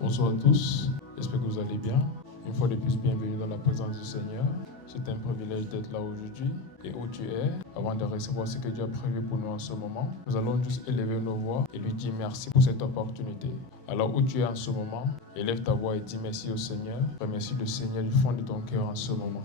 Bonsoir à tous, j'espère que vous allez bien. Une fois de plus, bienvenue dans la présence du Seigneur. C'est un privilège d'être là aujourd'hui. Et où tu es, avant de recevoir ce que Dieu a prévu pour nous en ce moment, nous allons juste élever nos voix et lui dire merci pour cette opportunité. Alors où tu es en ce moment, élève ta voix et dis merci au Seigneur. Remercie le Seigneur du fond de ton cœur en ce moment.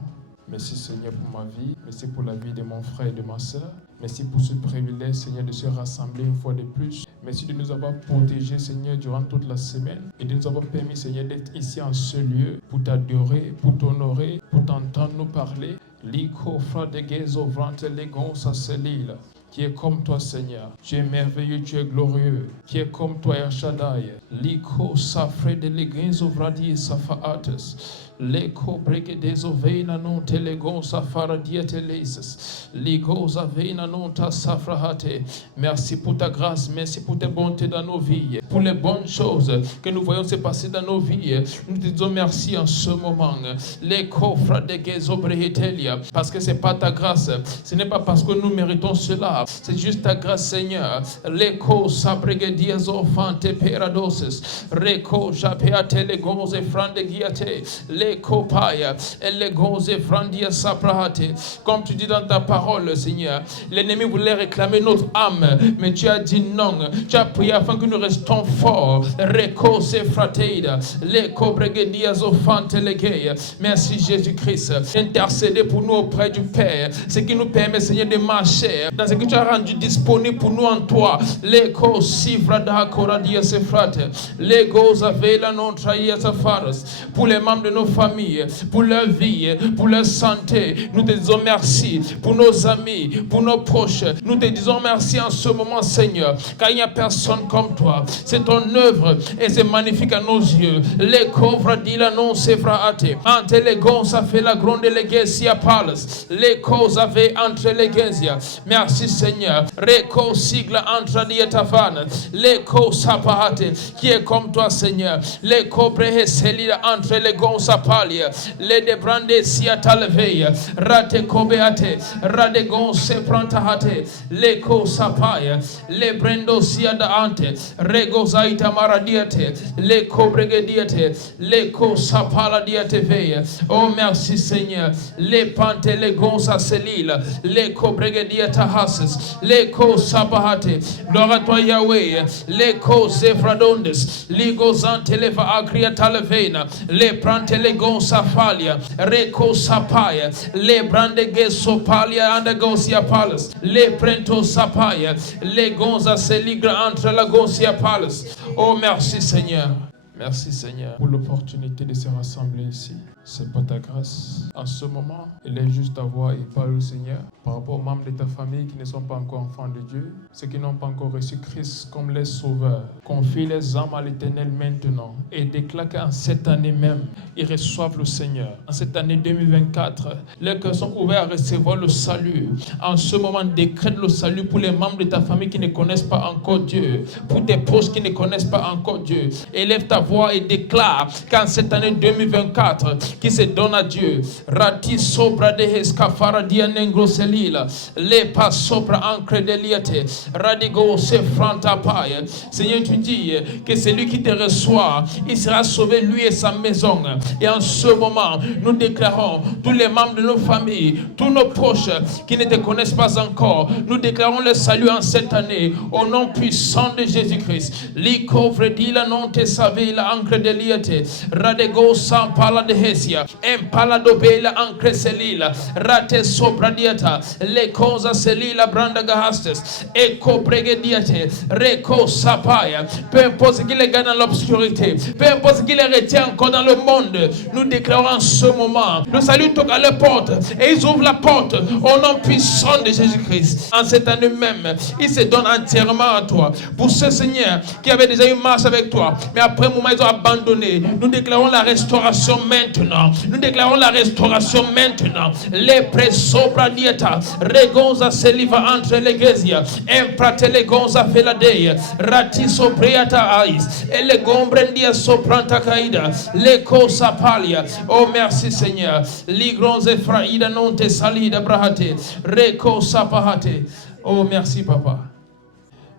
Merci Seigneur pour ma vie, merci pour la vie de mon frère et de ma soeur. Merci pour ce privilège Seigneur de se rassembler une fois de plus. Merci de nous avoir protégés Seigneur durant toute la semaine et de nous avoir permis Seigneur d'être ici en ce lieu pour t'adorer, pour t'honorer, pour t'entendre nous parler. Liko fradegezo vrante legon sa selila. Qui est comme toi, Seigneur. Tu es merveilleux, tu es glorieux. Qui est comme toi, El Shaddai. Liko safre de legenzo vradi safaates. Leko bregedezo veina non telegon safara dietelesis. Ligo zaveina non ta safrahate. Merci pour ta grâce, merci pour tes bontés dans nos vies. Pour les bonnes choses que nous voyons se passer dans nos vies. Nous te disons merci en ce moment. Leko fradegezo brehetelia. Parce que ce n'est pas ta grâce. Ce n'est pas parce que nous méritons cela. C'est juste ta grâce, Seigneur. Leko sabregediazo fante peradoses. Reko japeate legoze frandegiate. Leko paya. Elegoze frandia saprahate. Comme tu dis dans ta parole, Seigneur, l'ennemi voulait réclamer notre âme, mais tu as dit non. Tu as prié afin que nous restons forts. Reko se frateida. Leko bregediazo fante legeia. Merci Jésus-Christ. Intercéder pour nous auprès du Père. Ce qui nous permet, Seigneur, de marcher dans ce que tu as rendu disponible pour nous en toi. Leko sivrada koradia se frate. Lego zavela non trahia safaras. Pour les membres de nos familles, pour leur vie, pour leur santé, nous te disons merci. Pour nos amis, pour nos proches, nous te disons merci en ce moment, Seigneur, car il n'y a personne comme toi. C'est ton œuvre et c'est magnifique à nos yeux. Leko vradila non sevrate. Ante legon ça fait la grande legesia palace. Leko zave entre legesia. Merci Seigneur. Reko sigla entre dietafana. Leko sapahate. Qui est comme toi, Seigneur. Leko brehe selida entre les gonsapalia. Le debrande siatalveia. Rate kobeate. Rade gonse prantahate. Leko sapaya. Le brendo siada ante. Rego zaita maradiate. Leko bregediate. Leko sapala diateveia. Oh merci Seigneur. Le pante le gonsa selila. Leko bregediata hases. Leko sabahate. Gloire à toi Yahweh. Leko zefradondes. Ligo zanteleva agria talevena. Le prante le gonsa falia. Reko sapaya. Le brande gesopalia and gosia palace. Le prento sapaya. Le gonza seligra entre la gosia palace. Oh merci Seigneur. Merci Seigneur pour l'opportunité de se rassembler ici. C'est pas ta grâce. En ce moment, élève juste ta voix et parle au Seigneur par rapport aux membres de ta famille qui ne sont pas encore enfants de Dieu, ceux qui n'ont pas encore reçu Christ comme les sauveurs. Confie les âmes à l'Éternel maintenant et déclare qu'en cette année même, ils reçoivent le Seigneur. En cette année 2024, leurs cœurs sont ouverts à recevoir le salut. En ce moment, décrète le salut pour les membres de ta famille qui ne connaissent pas encore Dieu, pour tes proches qui ne connaissent pas encore Dieu. Élève ta voix et déclare qu'en cette année 2024, qui se donne à Dieu, Rati sopra de escafara dianengro selila, le pas sopra ancre de liate, radigo se franta paille. Seigneur, tu dis que celui qui te reçoit, il sera sauvé lui et sa maison. Et en ce moment, nous déclarons tous les membres de nos familles, tous nos proches qui ne te connaissent pas encore, nous déclarons le salut en cette année au nom puissant de Jésus-Christ. Liko vredila non te savila ancre de liate, radigo sans pala de hesia. Empala dobela ancre selila rate sopra diata le cosa selila branda gahastes eco bregediate reco sapaya. Peu importe ce qui les gagne dans l'obscurité, peu importe ce qui les retient encore dans le monde, nous déclarons en ce moment le salut toque à leur porte et ils ouvrent la porte au nom puissant de Jésus-Christ. En cette année même, ils se donnent entièrement à toi. Pour ce Seigneur qui avait déjà eu marche avec toi, mais après un moment ils ont abandonné, nous déclarons la restauration maintenant. Nous déclarons la restauration maintenant. Les presopra dieta, regonza seliva entre l'egesia, emprate legonza feladeia, rati sopriata ais, et le gombrendia sopranta caida, le cosa palia. Oh merci Seigneur. Ligronze fraida non te salida brahate, reco sapahate. Oh merci Papa.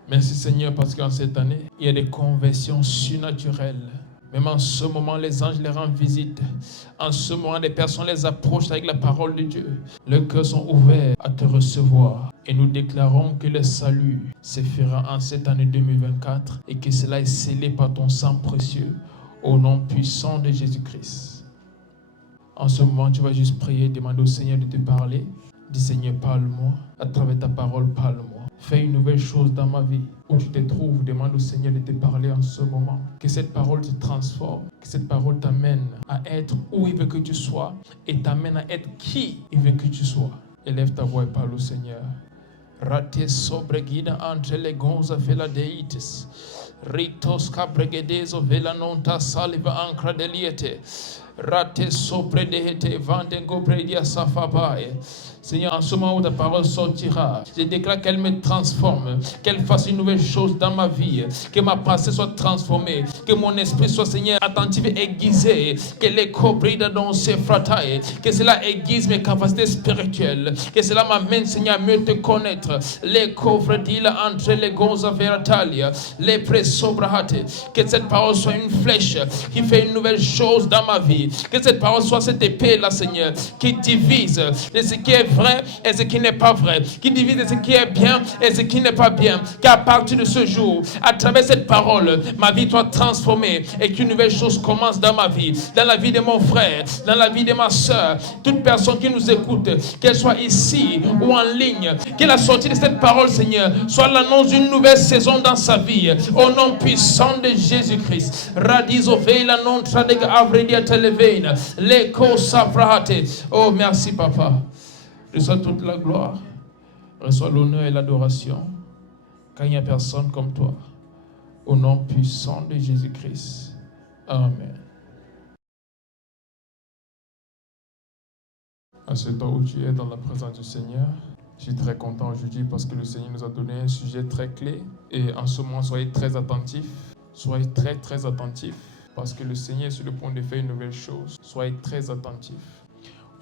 Merci Seigneur parce qu'en cette année, il y a des conversions surnaturelles. Même en ce moment, les anges les rendent visite. En ce moment, les personnes les approchent avec la parole de Dieu. Leurs cœurs sont ouverts à te recevoir. Et nous déclarons que le salut se fera en cette année 2024 et que cela est scellé par ton sang précieux au nom puissant de Jésus-Christ. En ce moment, tu vas juste prier, demander au Seigneur de te parler. Dis Seigneur, parle-moi. À travers ta parole, parle-moi. Fais une nouvelle chose dans ma vie. Où tu te trouves, demande au Seigneur de te parler en ce moment. Que cette parole te transforme. Que cette parole t'amène à être où il veut que tu sois. Et t'amène à être qui il veut que tu sois. Élève ta voix et parle au Seigneur. Rate sobregida entre les gonza vela deites. Ritos cabregedezo vela nonta saliva ancra deliete. Rate sopre dehete vandengo predia safabaye. Seigneur, en ce moment où ta parole sortira, je déclare qu'elle me transforme, qu'elle fasse une nouvelle chose dans ma vie, que ma pensée soit transformée, que mon esprit soit, Seigneur, attentif et aiguisé, que les cobrida dans ses fratailles, que cela aiguise mes capacités spirituelles, que cela m'amène, Seigneur, à mieux te connaître. Les coffres d'île entre les gonza veratalia, les presobrahate, que cette parole soit une flèche qui fait une nouvelle chose dans ma vie, que cette parole soit cette épée-là, Seigneur, qui divise de ce qui est vrai et ce qui n'est pas vrai, qui divise ce qui est bien et ce qui n'est pas bien, qu'à partir de ce jour, à travers cette parole, ma vie soit transformée et qu'une nouvelle chose commence dans ma vie, dans la vie de mon frère, dans la vie de ma soeur, toute personne qui nous écoute, qu'elle soit ici ou en ligne, que la sortie de cette parole, Seigneur, soit l'annonce d'une nouvelle saison dans sa vie, au nom puissant de Jésus-Christ. Radizo veila non tradega avredia televeina, leko safrahate. Oh, merci, Papa. Reçois toute la gloire, reçois l'honneur et l'adoration, car il n'y a personne comme toi. Au nom puissant de Jésus-Christ. Amen. À ce temps où tu es dans la présence du Seigneur, je suis très content aujourd'hui parce que le Seigneur nous a donné un sujet très clé. Et en ce moment, soyez très attentifs. Soyez très, très attentifs parce que le Seigneur est sur le point de faire une nouvelle chose. Soyez très attentifs.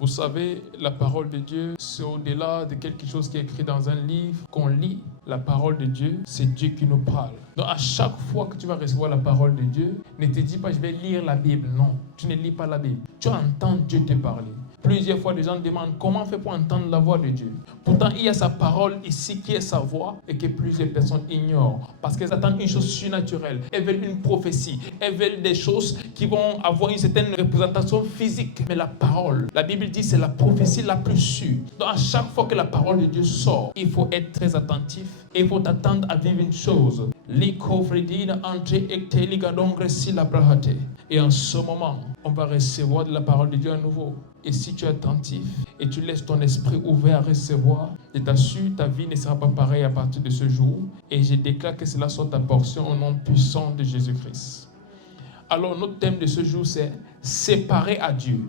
Vous savez, la parole de Dieu, c'est au-delà de quelque chose qui est écrit dans un livre qu'on lit. La parole de Dieu, c'est Dieu qui nous parle. Donc à chaque fois que tu vas recevoir la parole de Dieu, ne te dis pas je vais lire la Bible. Non, tu ne lis pas la Bible. Tu entends Dieu te parler. Plusieurs fois, les gens demandent comment on fait pour entendre la voix de Dieu. Pourtant, il y a sa parole ici qui est sa voix et que plusieurs personnes ignorent parce qu'elles attendent une chose surnaturelle. Elles veulent une prophétie. Elles veulent des choses qui vont avoir une certaine représentation physique. Mais la parole, la Bible dit, c'est la prophétie la plus sûre. Donc, à chaque fois que la parole de Dieu sort, il faut être très attentif et il faut attendre à vivre une chose. Et en ce moment, on va recevoir de la parole de Dieu à nouveau. Et si tu es attentif et tu laisses ton esprit ouvert à recevoir, je t'assure, ta vie ne sera pas pareille à partir de ce jour. Et je déclare que cela soit ta portion au nom puissant de Jésus-Christ. Alors, notre thème de ce jour, c'est séparé à Dieu.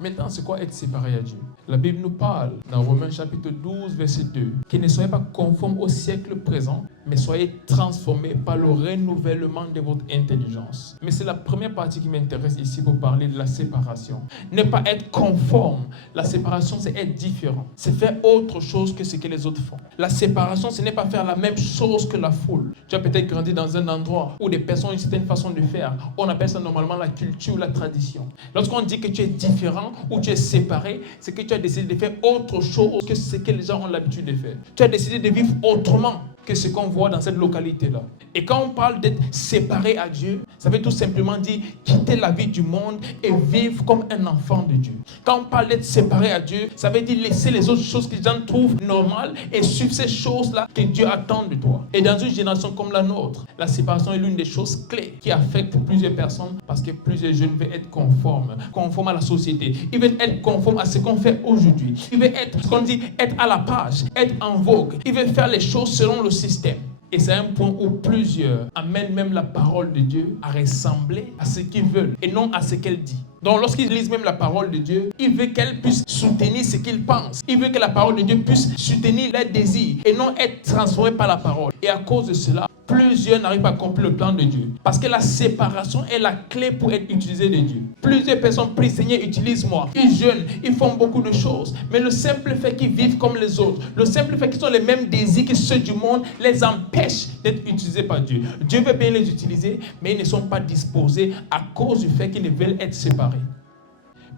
Maintenant, c'est quoi être séparé à Dieu? La Bible nous parle dans Romains chapitre 12, verset 2, que ne soyez pas conformes au siècle présent, mais soyez transformés par le renouvellement de votre intelligence. Mais c'est la première partie qui m'intéresse ici pour parler de la séparation. Ne pas être conforme. La séparation, c'est être différent. C'est faire autre chose que ce que les autres font. La séparation, ce n'est pas faire la même chose que la foule. Tu as peut-être grandi dans un endroit où des personnes ont une certaine façon de faire. On appelle ça normalement la culture ou la tradition. Lorsqu'on dit que tu es différent ou tu es séparé, c'est que tu as décidé de faire autre chose que ce que les gens ont l'habitude de faire. Tu as décidé de vivre autrement que ce qu'on voit dans cette localité-là. Et quand on parle d'être séparé à Dieu, ça veut tout simplement dire quitter la vie du monde et vivre comme un enfant de Dieu. Quand on parle d'être séparé à Dieu, ça veut dire laisser les autres choses que les gens trouvent normales et suivre ces choses-là que Dieu attend de toi. Et dans une génération comme la nôtre, la séparation est l'une des choses clés qui affecte plusieurs personnes parce que plusieurs jeunes veulent être conformes à la société. Ils veulent être conformes à ce qu'on fait aujourd'hui. Ils veulent être, ce qu'on dit, être à la page, être en vogue. Ils veulent faire les choses selon le système. Et c'est un point où plusieurs amènent même la parole de Dieu à ressembler à ce qu'ils veulent et non à ce qu'elle dit. Donc lorsqu'ils lisent même la parole de Dieu, il veut qu'elle puisse soutenir ce qu'ils pensent. Il veut que la parole de Dieu puisse soutenir leurs désirs et non être transformée par la parole. Et à cause de cela, plusieurs n'arrivent pas à accomplir le plan de Dieu. Parce que la séparation est la clé pour être utilisée de Dieu. Plusieurs personnes prient, Seigneur, utilise-moi. Ils jeûnent, ils font beaucoup de choses. Mais le simple fait qu'ils vivent comme les autres, le simple fait qu'ils ont les mêmes désirs que ceux du monde, les empêche d'être utilisés par Dieu. Dieu veut bien les utiliser, mais ils ne sont pas disposés à cause du fait qu'ils ne veulent être séparés.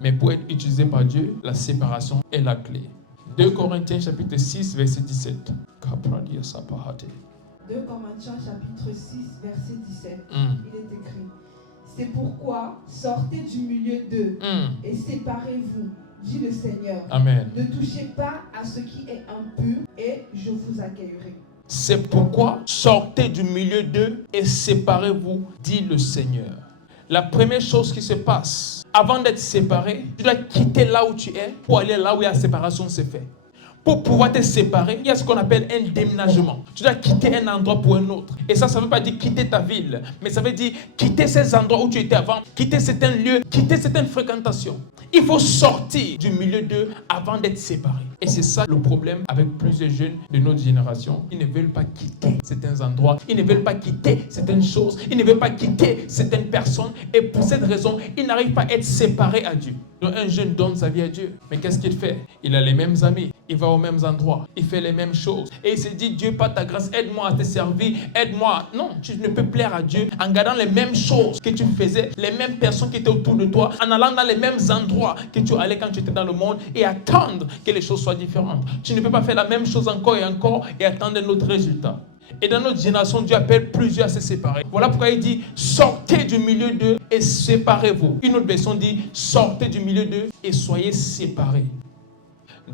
Mais pour être utilisés par Dieu, la séparation est la clé. 2 Corinthiens chapitre 6, verset 17. 2 Corinthiens chapitre 6, verset 17. Il est écrit: c'est pourquoi sortez du milieu d'eux et séparez-vous, dit le Seigneur. Amen. Ne touchez pas à ce qui est impur et je vous accueillerai. C'est pourquoi sortez du milieu d'eux et séparez-vous, dit le Seigneur. La première chose qui se passe, avant d'être séparé, tu dois quitter là où tu es pour aller là où la séparation se fait. Pour pouvoir te séparer, il y a ce qu'on appelle un déménagement. Tu dois quitter un endroit pour un autre. Et ça ne veut pas dire quitter ta ville, mais ça veut dire quitter ces endroits où tu étais avant, quitter certains lieux, quitter certaines fréquentations. Il faut sortir du milieu d'eux avant d'être séparé. Et c'est ça le problème avec plusieurs jeunes de notre génération. Ils ne veulent pas quitter certains endroits, ils ne veulent pas quitter certaines choses, ils ne veulent pas quitter certaines personnes. Et pour cette raison, ils n'arrivent pas à être séparés à Dieu. Donc un jeune donne sa vie à Dieu. Mais qu'est-ce qu'il fait? Il a les mêmes amis, il va aux mêmes endroits, il fait les mêmes choses. Et il se dit, Dieu, par ta grâce, aide-moi à te servir, aide-moi. Non, tu ne peux plaire à Dieu en gardant les mêmes choses que tu faisais, les mêmes personnes qui étaient autour de toi, en allant dans les mêmes endroits que tu allais quand tu étais dans le monde et attendre que les choses soient différentes. Tu ne peux pas faire la même chose encore et attendre un autre résultat. Et dans notre génération, Dieu appelle plusieurs à se séparer. Voilà pourquoi il dit, sortez du milieu d'eux et séparez-vous. Une autre version dit, sortez du milieu d'eux et soyez séparés.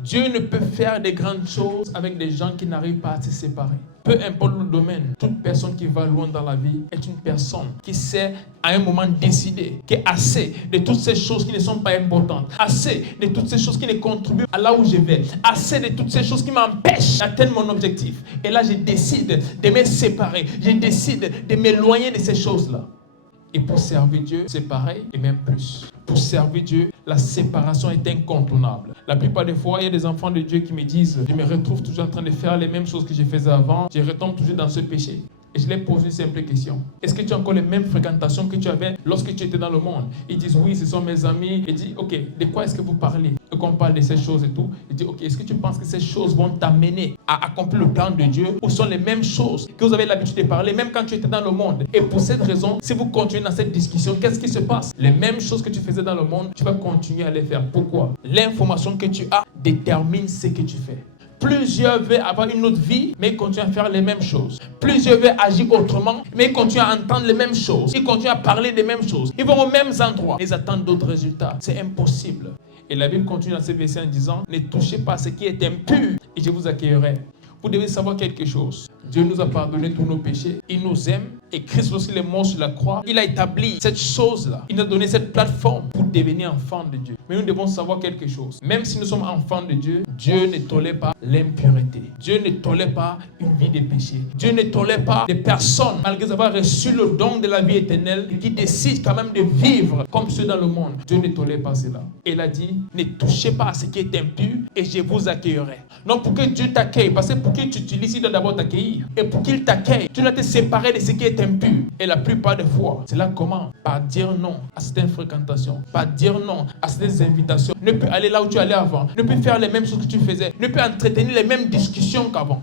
Dieu ne peut faire de grandes choses avec des gens qui n'arrivent pas à se séparer. Peu importe le domaine, toute personne qui va loin dans la vie est une personne qui sait à un moment décider qu'est assez de toutes ces choses qui ne sont pas importantes, assez de toutes ces choses qui ne contribuent à là où je vais, assez de toutes ces choses qui m'empêchent d'atteindre mon objectif. Et là, je décide de me séparer, je décide de m'éloigner de ces choses-là. Et pour servir Dieu, c'est pareil et même plus. Pour servir Dieu, la séparation est incontournable. La plupart des fois, il y a des enfants de Dieu qui me disent, je me retrouve toujours en train de faire les mêmes choses que je faisais avant, je retombe toujours dans ce péché. Et je leur pose une simple question. Est-ce que tu as encore les mêmes fréquentations que tu avais lorsque tu étais dans le monde? Ils disent oui, ce sont mes amis. Et dit ok, de quoi est-ce que vous parlez? Et qu'on parle de ces choses et tout. Il dit ok, est-ce que tu penses que ces choses vont t'amener à accomplir le plan de Dieu? Ou sont les mêmes choses que vous avez l'habitude de parler même quand tu étais dans le monde? Et pour cette raison, si vous continuez dans cette discussion, qu'est-ce qui se passe? Les mêmes choses que tu faisais dans le monde, tu vas continuer à les faire. Pourquoi? L'information que tu as détermine ce que tu fais. Plusieurs veulent avoir une autre vie, mais ils continuent à faire les mêmes choses. Plusieurs veulent agir autrement, mais ils continuent à entendre les mêmes choses. Ils continuent à parler des mêmes choses. Ils vont aux mêmes endroits, mais ils attendent d'autres résultats. C'est impossible. Et la Bible continue dans ce verset en disant, ne touchez pas à ce qui est impur et je vous accueillerai. Vous devez savoir quelque chose. Dieu nous a pardonné tous nos péchés. Il nous aime. Et Christ, lorsqu'il est mort sur la croix, il a établi cette chose-là. Il nous a donné cette plateforme pour devenir enfants de Dieu. Mais nous devons savoir quelque chose. Même si nous sommes enfants de Dieu, Dieu ne tolère pas l'impureté. Dieu ne tolère pas une vie de péché. Dieu ne tolère pas des personnes, malgré avoir reçu le don de la vie éternelle, qui décident quand même de vivre comme ceux dans le monde. Dieu ne tolère pas cela. Et il a dit, ne touchez pas à ce qui est impur et je vous accueillerai. Donc pour que Dieu t'accueille, parce que pour qu'il t'utilise, il doit d'abord t'accueillir. Et pour qu'il t'accueille, tu dois te séparer de ce qui est impur. Et la plupart des fois, c'est là comment? Par dire non à certaines fréquentations, par dire non à certaines invitations. Ne plus aller là où tu allais avant, ne plus faire les mêmes choses que tu faisais, ne plus entretenir les mêmes discussions qu'avant.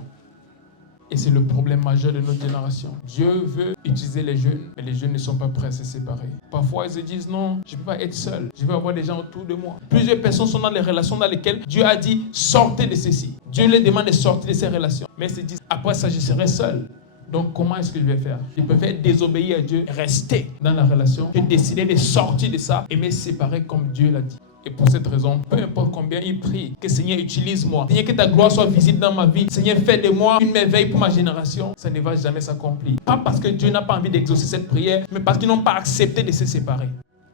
Et c'est le problème majeur de notre génération. Dieu veut utiliser les jeunes, mais les jeunes ne sont pas prêts à se séparer. Parfois, ils se disent non, je ne peux pas être seul, je veux avoir des gens autour de moi. Plusieurs personnes sont dans les relations dans lesquelles Dieu a dit sortez de ceci. Dieu les demande de sortir de ces relations. Mais ils se disent après ça, je serai seul. Donc comment est-ce que je vais faire? Je préfère désobéir à Dieu, rester dans la relation, que décider de sortir de ça et me séparer comme Dieu l'a dit. Et pour cette raison, peu importe combien il prie, que Seigneur utilise-moi, Seigneur que ta gloire soit visible dans ma vie, Seigneur fais de moi une merveille pour ma génération, ça ne va jamais s'accomplir. Pas parce que Dieu n'a pas envie d'exaucer cette prière, mais parce qu'ils n'ont pas accepté de se séparer.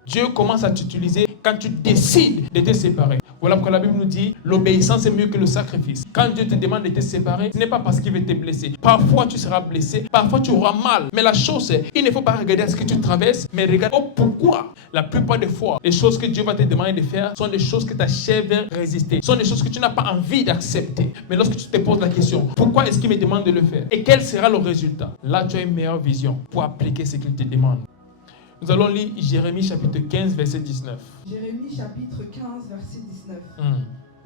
Dieu commence à t'utiliser quand tu décides de te séparer. Voilà pourquoi la Bible nous dit l'obéissance est mieux que le sacrifice. Quand Dieu te demande de te séparer, ce n'est pas parce qu'il veut te blesser. Parfois tu seras blessé, parfois tu auras mal. Mais la chose c'est, il ne faut pas regarder ce que tu traverses, mais regarde pourquoi. La plupart des fois, les choses que Dieu va te demander de faire sont des choses que ta chair veut résister. Sont des choses que tu n'as pas envie d'accepter. Mais lorsque tu te poses la question, pourquoi est-ce qu'il me demande de le faire? Et quel sera le résultat? Là, tu as une meilleure vision pour appliquer ce qu'il te demande. Nous allons lire Jérémie chapitre 15, verset 19. Jérémie chapitre 15, verset 19.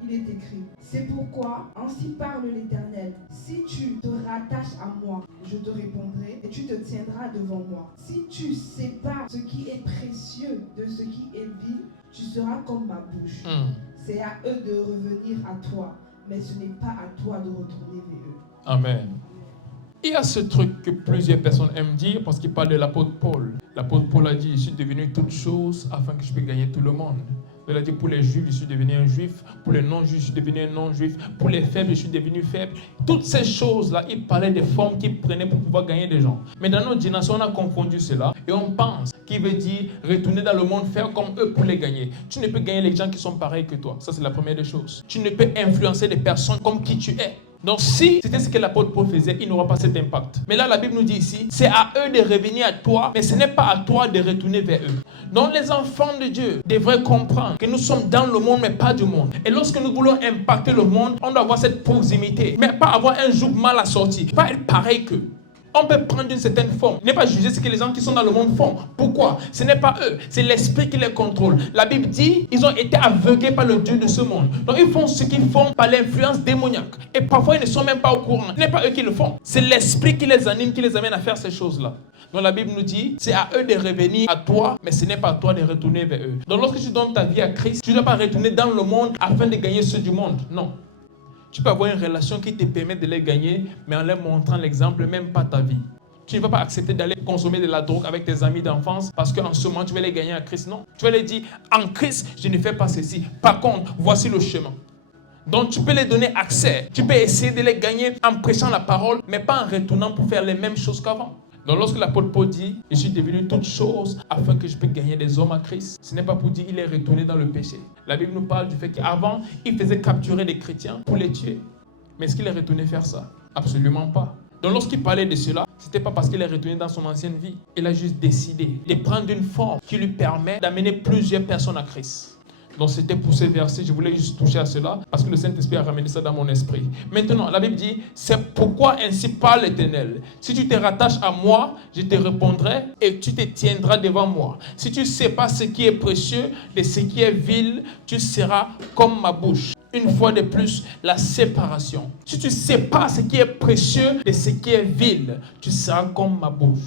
Il est écrit, c'est pourquoi, ainsi parle l'Éternel, si tu te rattaches à moi, je te répondrai et tu te tiendras devant moi. Si tu sépares ce qui est précieux de ce qui est vil, tu seras comme ma bouche. C'est à eux de revenir à toi, mais ce n'est pas à toi de retourner vers eux. Amen. Il y a ce truc que plusieurs personnes aiment dire parce qu'il parle de l'apôtre Paul. L'apôtre Paul a dit, je suis devenu toute chose afin que je puisse gagner tout le monde. Il a dit, pour les juifs, je suis devenu un juif. Pour les non-juifs, je suis devenu un non-juif. Pour les faibles, je suis devenu faible. Toutes ces choses-là, il parlait des formes qu'il prenait pour pouvoir gagner des gens. Mais dans notre génération, on a confondu cela et on pense qu'il veut dire retourner dans le monde, faire comme eux pour les gagner. Tu ne peux gagner les gens qui sont pareils que toi. Ça, c'est la première des choses. Tu ne peux influencer des personnes comme qui tu es. Donc si c'était ce que l'apôtre Paul faisait, il n'aura pas cet impact. Mais là, la Bible nous dit ici, c'est à eux de revenir à toi, mais ce n'est pas à toi de retourner vers eux. Donc les enfants de Dieu devraient comprendre que nous sommes dans le monde, mais pas du monde. Et lorsque nous voulons impacter le monde, on doit avoir cette proximité, mais pas avoir un joug mal assorti, pas être pareil qu'eux. On peut prendre une certaine forme. Ne pas juger ce que les gens qui sont dans le monde font. Pourquoi? Ce n'est pas eux, c'est l'esprit qui les contrôle. La Bible dit, ils ont été aveuglés par le Dieu de ce monde. Donc ils font ce qu'ils font par l'influence démoniaque. Et parfois ils ne sont même pas au courant. Ce n'est pas eux qui le font. C'est l'esprit qui les anime, qui les amène à faire ces choses-là. Donc la Bible nous dit, c'est à eux de revenir à toi, mais ce n'est pas à toi de retourner vers eux. Donc lorsque tu donnes ta vie à Christ, tu ne dois pas retourner dans le monde afin de gagner ceux du monde. Non. Tu peux avoir une relation qui te permet de les gagner, mais en leur montrant l'exemple, même pas ta vie. Tu ne vas pas accepter d'aller consommer de la drogue avec tes amis d'enfance parce qu'en ce moment, tu vas les gagner à Christ. Non. Tu vas les dire, en Christ, je ne fais pas ceci. Par contre, voici le chemin. Donc, tu peux les donner accès. Tu peux essayer de les gagner en prêchant la parole, mais pas en retournant pour faire les mêmes choses qu'avant. Donc, lorsque l'apôtre Paul dit, je suis devenu toute chose afin que je puisse gagner des hommes à Christ, ce n'est pas pour dire qu'il est retourné dans le péché. La Bible nous parle du fait qu'avant, il faisait capturer des chrétiens pour les tuer. Mais est-ce qu'il est retourné faire ça? Absolument pas. Donc, lorsqu'il parlait de cela, ce n'était pas parce qu'il est retourné dans son ancienne vie. Il a juste décidé de prendre une forme qui lui permet d'amener plusieurs personnes à Christ. Donc c'était pour ce verset, je voulais juste toucher à cela parce que le Saint-Esprit a ramené ça dans mon esprit. Maintenant, la Bible dit, c'est pourquoi ainsi parle l'Éternel. Si tu te rattaches à moi, je te répondrai et tu te tiendras devant moi. Si tu ne sais pas ce qui est précieux de ce qui est vil, tu seras comme ma bouche. Une fois de plus, la séparation. Si tu ne sais pas ce qui est précieux de ce qui est vil, tu seras comme ma bouche.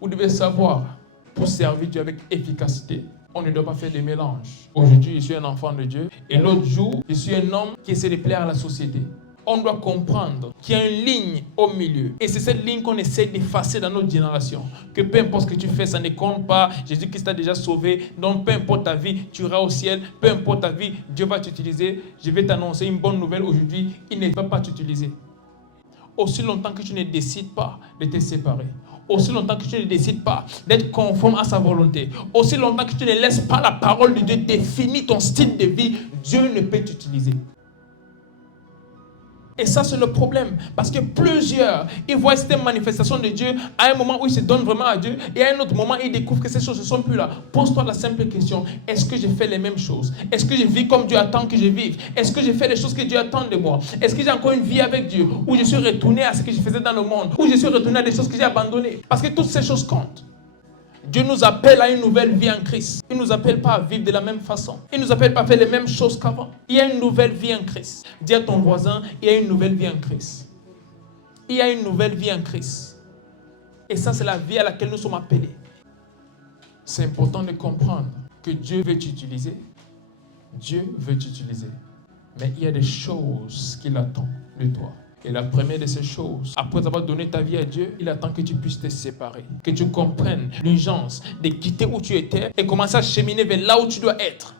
Vous devez savoir, pour servir Dieu avec efficacité, on ne doit pas faire des mélanges. Aujourd'hui, je suis un enfant de Dieu et l'autre jour, je suis un homme qui essaie de plaire à la société. On doit comprendre qu'il y a une ligne au milieu. Et c'est cette ligne qu'on essaie d'effacer dans notre génération. Que peu importe ce que tu fais, ça ne compte pas. Jésus-Christ t'a déjà sauvé. Donc peu importe ta vie, tu iras au ciel. Peu importe ta vie, Dieu va t'utiliser. Je vais t'annoncer une bonne nouvelle aujourd'hui. Il ne va pas t'utiliser. Aussi longtemps que tu ne décides pas de te séparer. Aussi longtemps que tu ne décides pas d'être conforme à sa volonté. Aussi longtemps que tu ne laisses pas la parole de Dieu définir ton style de vie, Dieu ne peut t'utiliser. Et ça, c'est le problème. Parce que plusieurs, ils voient cette manifestation de Dieu à un moment où ils se donnent vraiment à Dieu. Et à un autre moment, ils découvrent que ces choses ne sont plus là. Pose-toi la simple question. Est-ce que je fais les mêmes choses? Est-ce que je vis comme Dieu attend que je vive? Est-ce que je fais les choses que Dieu attend de moi? Est-ce que j'ai encore une vie avec Dieu? Ou je suis retourné à ce que je faisais dans le monde? Ou je suis retourné à des choses que j'ai abandonnées? Parce que toutes ces choses comptent. Dieu nous appelle à une nouvelle vie en Christ. Il ne nous appelle pas à vivre de la même façon. Il ne nous appelle pas à faire les mêmes choses qu'avant. Il y a une nouvelle vie en Christ. Dis à ton voisin, il y a une nouvelle vie en Christ. Il y a une nouvelle vie en Christ. Et ça, c'est la vie à laquelle nous sommes appelés. C'est important de comprendre que Dieu veut t'utiliser. Dieu veut t'utiliser. Mais il y a des choses qu'il attend de toi. Et la première de ces choses, après avoir donné ta vie à Dieu, il attend que tu puisses te séparer. Que tu comprennes l'urgence de quitter où tu étais et commencer à cheminer vers là où tu dois être.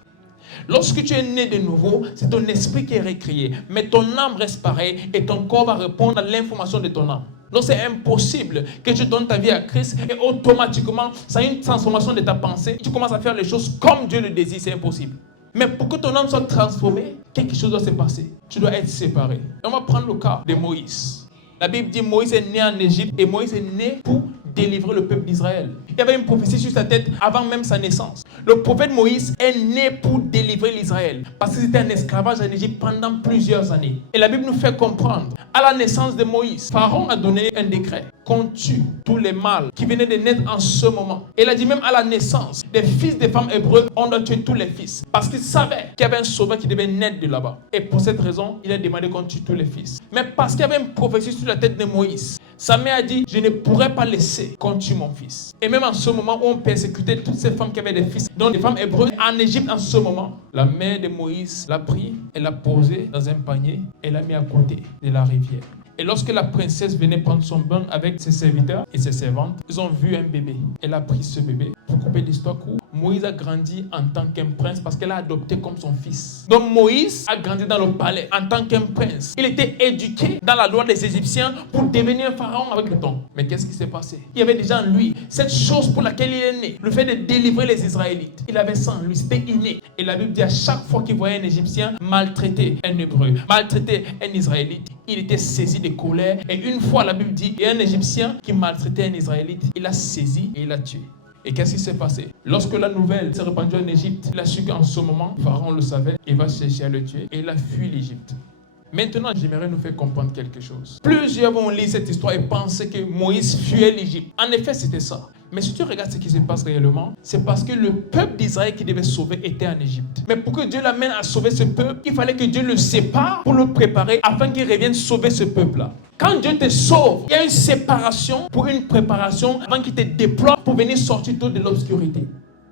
Lorsque tu es né de nouveau, c'est ton esprit qui est recréé. Mais ton âme reste pareille et ton corps va répondre à l'information de ton âme. Donc c'est impossible que tu donnes ta vie à Christ et automatiquement, ça a une transformation de ta pensée. Tu commences à faire les choses comme Dieu le désire, c'est impossible. Mais pour que ton âme soit transformée, quelque chose doit se passer. Tu dois être séparé. Et on va prendre le cas de Moïse. La Bible dit Moïse est né en Égypte et Moïse est né pour délivrer le peuple d'Israël. Il y avait une prophétie sur sa tête avant même sa naissance. Le prophète Moïse est né pour délivrer l'Israël parce que c'était un esclavage en Égypte pendant plusieurs années. Et la Bible nous fait comprendre, à la naissance de Moïse, Pharaon a donné un décret qu'on tue tous les mâles qui venaient de naître en ce moment. Et il a dit même à la naissance des fils des femmes hébreux, on doit tuer tous les fils parce qu'il savait qu'il y avait un sauveur qui devait naître de là-bas. Et pour cette raison, il a demandé qu'on tue tous les fils. Mais parce qu'il y avait une prophétie sur la tête de Moïse, sa mère a dit, je ne pourrais pas laisser qu'on tue mon fils. Et même en ce moment où on persécutait toutes ces femmes qui avaient des fils, donc des femmes hébreues en Égypte en ce moment, la mère de Moïse l'a pris, elle l'a posé dans un panier et l'a mis à côté de la rivière. Et lorsque la princesse venait prendre son bain avec ses serviteurs et ses servantes, ils ont vu un bébé. Elle a pris ce bébé. Pour couper l'histoire courte, Moïse a grandi en tant qu'un prince parce qu'elle l'a adopté comme son fils. Donc Moïse a grandi dans le palais en tant qu'un prince. Il était éduqué dans la loi des Égyptiens pour devenir un pharaon avec le temps. Mais qu'est-ce qui s'est passé? Il y avait déjà en lui cette chose pour laquelle il est né, le fait de délivrer les Israélites. Il avait ça en lui, c'était inné. Et la Bible dit à chaque fois qu'il voyait un Égyptien maltraiter un Hébreu, maltraiter un Israélite, il était saisi de colère. Et une fois, la Bible dit, il y a un Égyptien qui maltraitait un Israélite. Il l'a saisi et il l'a tué. Et qu'est-ce qui s'est passé? Lorsque la nouvelle s'est répandue en Égypte, il a su qu'en ce moment, Pharaon le savait, il va chercher à le tuer. Et il a fui l'Égypte. Maintenant, j'aimerais nous faire comprendre quelque chose. Plusieurs vont lire cette histoire et penser que Moïse fuyait l'Égypte. En effet, c'était ça. Mais si tu regardes ce qui se passe réellement, c'est parce que le peuple d'Israël qui devait sauver était en Égypte. Mais pour que Dieu l'amène à sauver ce peuple, il fallait que Dieu le sépare pour le préparer afin qu'il revienne sauver ce peuple-là. Quand Dieu te sauve, il y a une séparation pour une préparation avant qu'il te déploie pour venir sortir de l'obscurité.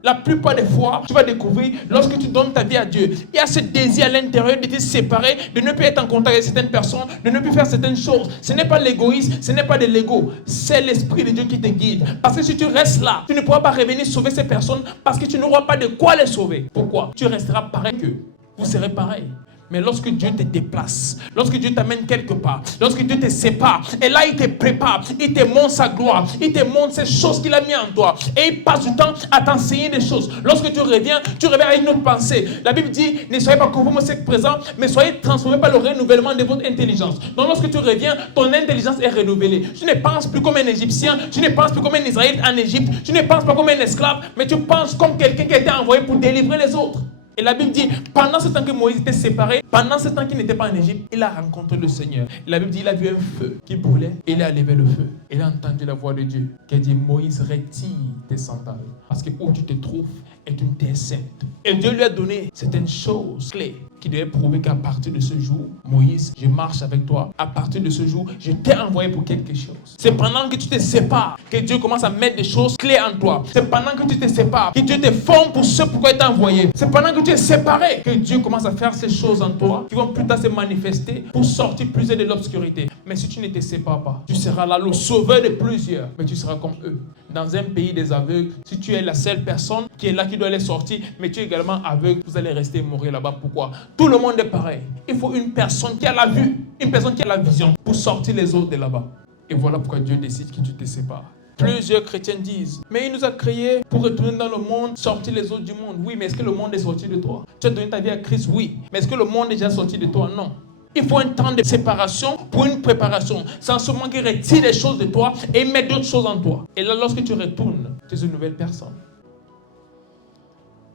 La plupart des fois, tu vas découvrir, lorsque tu donnes ta vie à Dieu, il y a ce désir à l'intérieur de te séparer, de ne plus être en contact avec certaines personnes, de ne plus faire certaines choses. Ce n'est pas l'égoïsme, ce n'est pas de l'ego, c'est l'Esprit de Dieu qui te guide. Parce que si tu restes là, tu ne pourras pas revenir sauver ces personnes parce que tu n'auras pas de quoi les sauver. Pourquoi? Tu resteras pareil qu'eux. Vous serez pareil. Mais lorsque Dieu te déplace, lorsque Dieu t'amène quelque part, lorsque Dieu te sépare, et là il te prépare, il te montre sa gloire, il te montre ces choses qu'il a mis en toi, et il passe du temps à t'enseigner des choses. Lorsque tu reviens avec une autre pensée. La Bible dit, ne soyez pas conformes au siècle présent, mais soyez transformés par le renouvellement de votre intelligence. Donc lorsque tu reviens, ton intelligence est renouvelée. Tu ne penses plus comme un Égyptien, tu ne penses plus comme un Israélite en Égypte, tu ne penses pas comme un esclave, mais tu penses comme quelqu'un qui a été envoyé pour délivrer les autres. Et la Bible dit, pendant ce temps que Moïse était séparé, pendant ce temps qu'il n'était pas en Égypte, il a rencontré le Seigneur. Et la Bible dit, il a vu un feu qui brûlait et il a levé le feu. Il a entendu la voix de Dieu qui a dit, Moïse, retire tes sandales. Parce que où tu te trouves est une terre sainte. Et Dieu lui a donné certaines choses clés qui devaient prouver qu'à partir de ce jour, Moïse, je marche avec toi. À partir de ce jour, je t'ai envoyé pour quelque chose. C'est pendant que tu te sépares que Dieu commence à mettre des choses clés en toi. C'est pendant que tu te sépares que Dieu te forme pour ce pourquoi il t'a envoyé. C'est pendant que tu es séparé que Dieu commence à faire ces choses en toi qui vont plus tard se manifester pour sortir plusieurs de l'obscurité. Mais si tu ne te sépares pas, tu seras là le sauveur de plusieurs, mais tu seras comme eux. Dans un pays des aveugles, si tu es la seule personne qui est là, qui doit les sortir, mais tu es également aveugle, vous allez rester mourir là-bas. Pourquoi? Tout le monde est pareil. Il faut une personne qui a la vue, une personne qui a la vision pour sortir les autres de là-bas. Et voilà pourquoi Dieu décide que tu te sépares. Plusieurs chrétiens disent, mais il nous a créés pour retourner dans le monde, sortir les autres du monde. Oui, mais est-ce que le monde est sorti de toi? Tu as donné ta vie à Christ, oui. Mais est-ce que le monde est déjà sorti de toi? Non. Il faut un temps de séparation pour une préparation. C'est en ce moment qu'il retire les choses de toi et met d'autres choses en toi. Et là, lorsque tu retournes, tu es une nouvelle personne.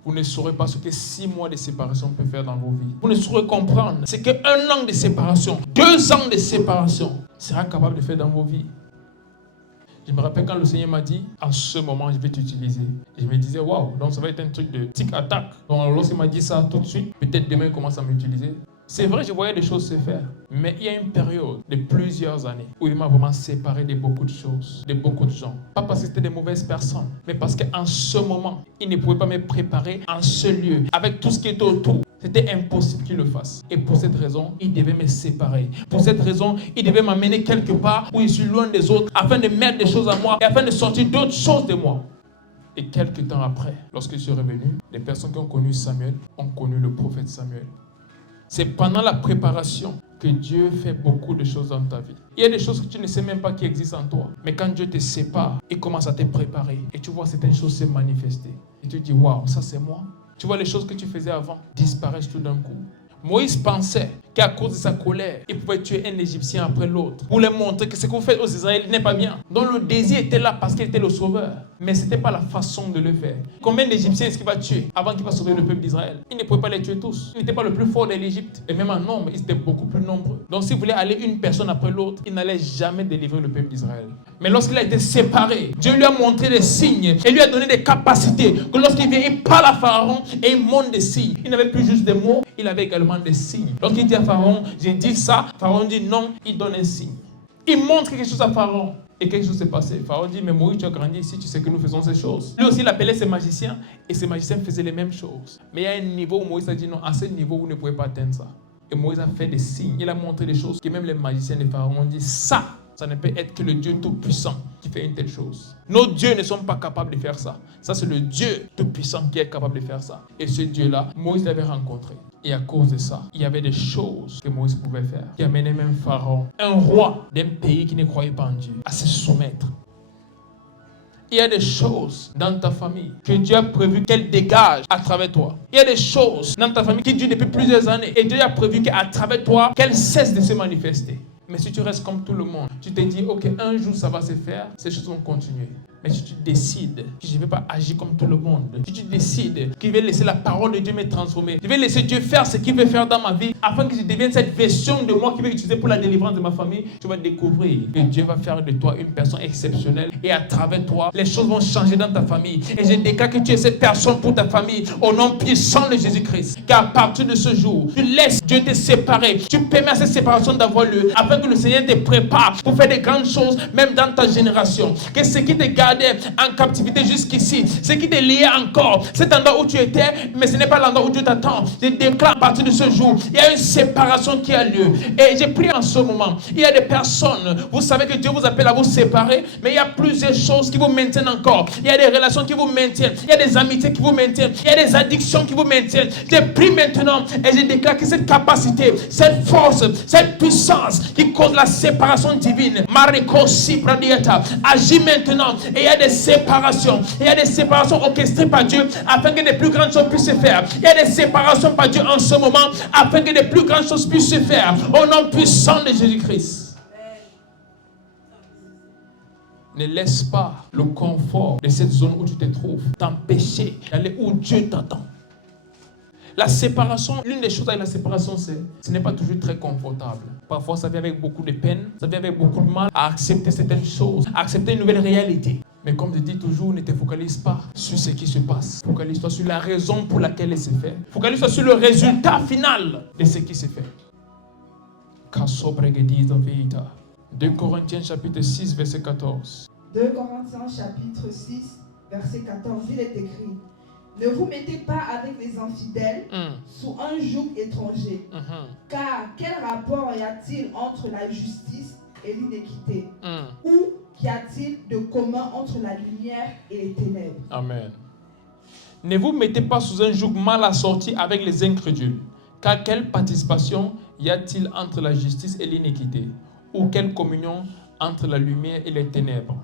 Vous ne saurez pas ce que 6 mois de séparation peut faire dans vos vies. Vous ne saurez comprendre ce qu'un an de séparation, 2 ans de séparation sera capable de faire dans vos vies. Je me rappelle quand le Seigneur m'a dit, en ce moment, je vais t'utiliser. Et je me disais, waouh, donc ça va être un truc de tic-attaque. Donc lorsqu'il m'a dit ça tout de suite, peut-être demain il commence à m'utiliser. C'est vrai, je voyais des choses se faire. Mais il y a une période de plusieurs années où il m'a vraiment séparé de beaucoup de choses, de beaucoup de gens. Pas parce que c'était des mauvaises personnes, mais parce qu'en ce moment, il ne pouvait pas me préparer en ce lieu, avec tout ce qui était autour. C'était impossible qu'il le fasse. Et pour cette raison, il devait me séparer. Pour cette raison, il devait m'amener quelque part où je suis loin des autres, afin de mettre des choses à moi et afin de sortir d'autres choses de moi. Et quelques temps après, lorsque je suis revenu, les personnes qui ont connu Samuel ont connu le prophète Samuel. C'est pendant la préparation que Dieu fait beaucoup de choses dans ta vie. Il y a des choses que tu ne sais même pas qui existent en toi. Mais quand Dieu te sépare, il commence à te préparer. Et tu vois certaines choses se manifester. Et tu te dis, waouh, ça c'est moi. Tu vois les choses que tu faisais avant disparaissent tout d'un coup. Moïse pensait qu'à cause de sa colère, il pouvait tuer un Égyptien après l'autre pour leur montrer que ce que vous faites aux Israélites n'est pas bien. Donc le désir était là parce qu'il était le sauveur. Mais ce n'était pas la façon de le faire. Combien d'Égyptiens est-ce qu'il va tuer avant qu'il va sauver le peuple d'Israël? Il ne pouvait pas les tuer tous. Il n'était pas le plus fort de l'Égypte. Et même en nombre, ils étaient beaucoup plus nombreux. Donc s'il voulait aller une personne après l'autre, il n'allait jamais délivrer le peuple d'Israël. Mais lorsqu'il a été séparé, Dieu lui a montré des signes et lui a donné des capacités. Que lorsqu'il vient, il parle à Pharaon et il montre des signes. Il n'avait plus juste des mots, il avait également des signes. Lorsqu'il dit à Pharaon, j'ai dit ça, Pharaon dit non, il donne un signe. Il montre quelque chose à Pharaon. Et quelque chose s'est passé. Pharaon dit, mais Moïse, tu as grandi ici, tu sais que nous faisons ces choses. Lui aussi, il appelait ses magiciens, et ses magiciens faisaient les mêmes choses. Mais il y a un niveau où Moïse a dit, non, à ce niveau, vous ne pouvez pas atteindre ça. Et Moïse a fait des signes. Il a montré des choses que même les magiciens de Pharaon ont dit, ça ne peut être que le Dieu Tout-Puissant qui fait une telle chose. Nos dieux ne sont pas capables de faire ça. Ça, c'est le Dieu Tout-Puissant qui est capable de faire ça. Et ce Dieu-là, Moïse l'avait rencontré. Et à cause de ça, il y avait des choses que Moïse pouvait faire, qui amenaient même Pharaon, un roi d'un pays qui ne croyait pas en Dieu, à se soumettre. Il y a des choses dans ta famille que Dieu a prévu qu'elle dégage à travers toi. Il y a des choses dans ta famille qui durent depuis plusieurs années et Dieu a prévu qu'à travers toi, qu'elles cessent de se manifester. Mais si tu restes comme tout le monde, tu te dis, ok, un jour ça va se faire, ces choses vont continuer. Mais si tu décides que je ne vais pas agir comme tout le monde, si tu décides que je vais laisser la parole de Dieu me transformer, je vais laisser Dieu faire ce qu'il veut faire dans ma vie, afin que je devienne cette version de moi qu'il veut utiliser pour la délivrance de ma famille, tu vas découvrir que Dieu va faire de toi une personne exceptionnelle et à travers toi, les choses vont changer dans ta famille. Et je déclare que tu es cette personne pour ta famille au nom puissant de Jésus-Christ. Qu'à partir de ce jour, tu laisses Dieu te séparer, tu permets à cette séparation d'avoir lieu, afin que le Seigneur te prépare pour faire des grandes choses, même dans ta génération. Que ce qui te garde en captivité jusqu'ici, ce qui te liait encore, cet endroit où tu étais, mais ce n'est pas l'endroit où Dieu t'attend. Je déclare à partir de ce jour, il y a une séparation qui a lieu. Et j'ai pris en ce moment, il y a des personnes, vous savez que Dieu vous appelle à vous séparer, mais il y a plusieurs choses qui vous maintiennent encore. Il y a des relations qui vous maintiennent, il y a des amitiés qui vous maintiennent, il y a des addictions qui vous maintiennent. J'ai pris maintenant et je déclare que cette capacité, cette force, cette puissance qui cause la séparation divine, agit maintenant. Et il y a des séparations. Il y a des séparations orchestrées par Dieu afin que de plus grandes choses puissent se faire. Il y a des séparations par Dieu en ce moment afin que de plus grandes choses puissent se faire. Au nom puissant de Jésus-Christ. Ne laisse pas le confort de cette zone où tu te trouves t'empêcher d'aller où Dieu t'attend. La séparation, l'une des choses avec la séparation, ce n'est pas toujours très confortable. Parfois, ça vient avec beaucoup de peine, ça vient avec beaucoup de mal à accepter certaines choses, à accepter une nouvelle réalité. Mais comme je dis toujours, ne te focalise pas sur ce qui se passe. Focalise-toi sur la raison pour laquelle il se fait. Focalise-toi sur le résultat final de ce qui se fait. 2 Corinthiens chapitre 6, verset 14. 2 Corinthiens chapitre 6, verset 14, il est écrit: ne vous mettez pas avec les infidèles sous un joug étranger. Car quel rapport y a-t-il entre la justice et l'iniquité? Ou qu'y a-t-il de commun entre la lumière et les ténèbres? Amen. Ne vous mettez pas sous un joug mal assorti avec les incrédules. Car quelle participation y a-t-il entre la justice et l'iniquité? Ou quelle communion entre la lumière et les ténèbres?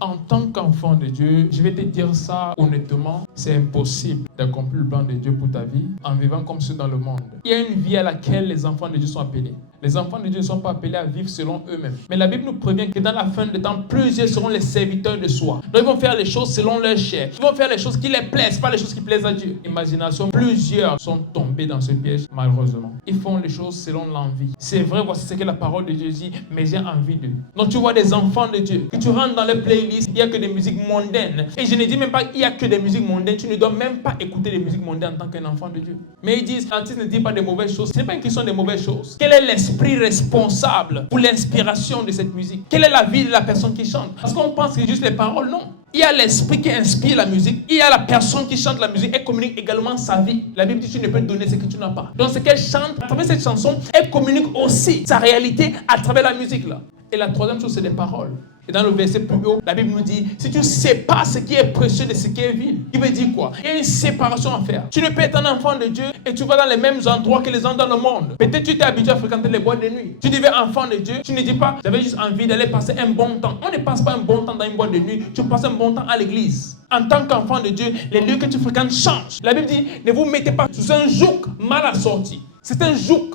En tant qu'enfant de Dieu, je vais te dire ça honnêtement, c'est impossible d'accomplir le plan de Dieu pour ta vie en vivant comme ceux dans le monde. Il y a une vie à laquelle les enfants de Dieu sont appelés. Les enfants de Dieu ne sont pas appelés à vivre selon eux-mêmes. Mais la Bible nous prévient que dans la fin des temps, plusieurs seront les serviteurs de soi. Donc ils vont faire les choses selon leur chair. Ils vont faire les choses qui les plaisent, pas les choses qui plaisent à Dieu. Imagination, plusieurs sont tombés dans ce piège, malheureusement. Ils font les choses selon l'envie. C'est vrai, voici ce que la parole de Dieu dit, mais j'ai envie d'eux. Donc tu vois des enfants de Dieu, que tu rentres dans les playlists, il n'y a que des musiques mondaines. Et je ne dis même pas qu'il n'y a que des musiques mondaines. Tu ne dois même pas écouter des musiques mondaines en tant qu'un enfant de Dieu. Mais ils disent, l'artiste ne dit pas de mauvaises choses. Ce n'est pas une question de mauvaises choses. Quel est l'esprit responsable pour l'inspiration de cette musique? Quelle est la vie de la personne qui chante? Parce qu'on pense que c'est juste les paroles, non. Il y a l'esprit qui inspire la musique. Il y a la personne qui chante la musique. Elle communique également sa vie. La Bible dit que tu ne peux donner ce que tu n'as pas. Donc ce qu'elle chante, à travers cette chanson, elle communique aussi sa réalité à travers la musique là. Et la troisième chose, c'est les paroles. Et dans le verset plus haut, la Bible nous dit, si tu ne sais pas ce qui est précieux de ce qui est vil, il veut dire quoi? Il y a une séparation à faire. Tu ne peux être un enfant de Dieu et tu vas dans les mêmes endroits que les gens dans le monde. Peut-être tu t'es habitué à fréquenter les boîtes de nuit. Tu deviens enfant de Dieu, tu ne dis pas, j'avais juste envie d'aller passer un bon temps. On ne passe pas un bon temps dans une boîte de nuit, tu passes un bon temps à l'église. En tant qu'enfant de Dieu, les lieux que tu fréquentes changent. La Bible dit, ne vous mettez pas sous un joug mal assorti. C'est un joug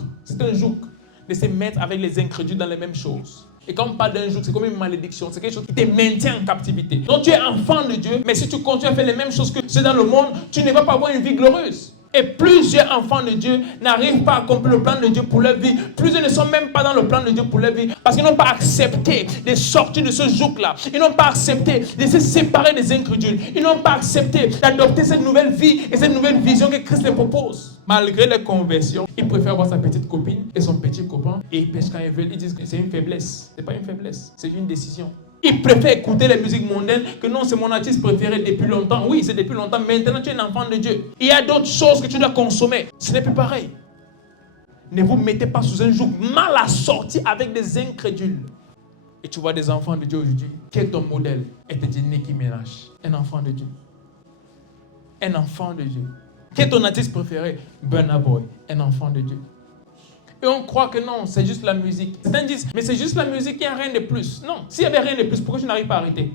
de se mettre avec les incrédules dans les mêmes choses. Et quand on parle d'un joug, c'est comme une malédiction. C'est quelque chose qui te maintient en captivité. Donc tu es enfant de Dieu, mais si tu continues à faire les mêmes choses que ceux dans le monde, tu ne vas pas avoir une vie glorieuse. Et plusieurs enfants de Dieu n'arrivent pas à accomplir le plan de Dieu pour leur vie. Plusieurs ne sont même pas dans le plan de Dieu pour leur vie. Parce qu'ils n'ont pas accepté de sortir de ce joug-là. Ils n'ont pas accepté de se séparer des incrédules. Ils n'ont pas accepté d'adopter cette nouvelle vie et cette nouvelle vision que Christ les propose. Malgré les conversions, ils préfèrent avoir sa petite copine et son petit copain. Et ils pêchent quand ils veulent. Ils disent que c'est une faiblesse. Ce n'est pas une faiblesse, c'est une décision. Ils préfèrent écouter les musiques mondaines que non, c'est mon artiste préféré depuis longtemps. Oui, c'est depuis longtemps. Maintenant, tu es un enfant de Dieu. Il y a d'autres choses que tu dois consommer. Ce n'est plus pareil. Ne vous mettez pas sous un joug mal assorti avec des incrédules. Et tu vois des enfants de Dieu aujourd'hui. Quel est ton modèle? Et te dit Nicki Minaj. Un enfant de Dieu. Un enfant de Dieu. Quel est ton artiste préféré? Burna Boy. Un enfant de Dieu. Et on croit que non, c'est juste la musique. Certains disent, mais c'est juste la musique, il n'y a rien de plus. Non, s'il n'y avait rien de plus, pourquoi tu n'arrives pas à arrêter?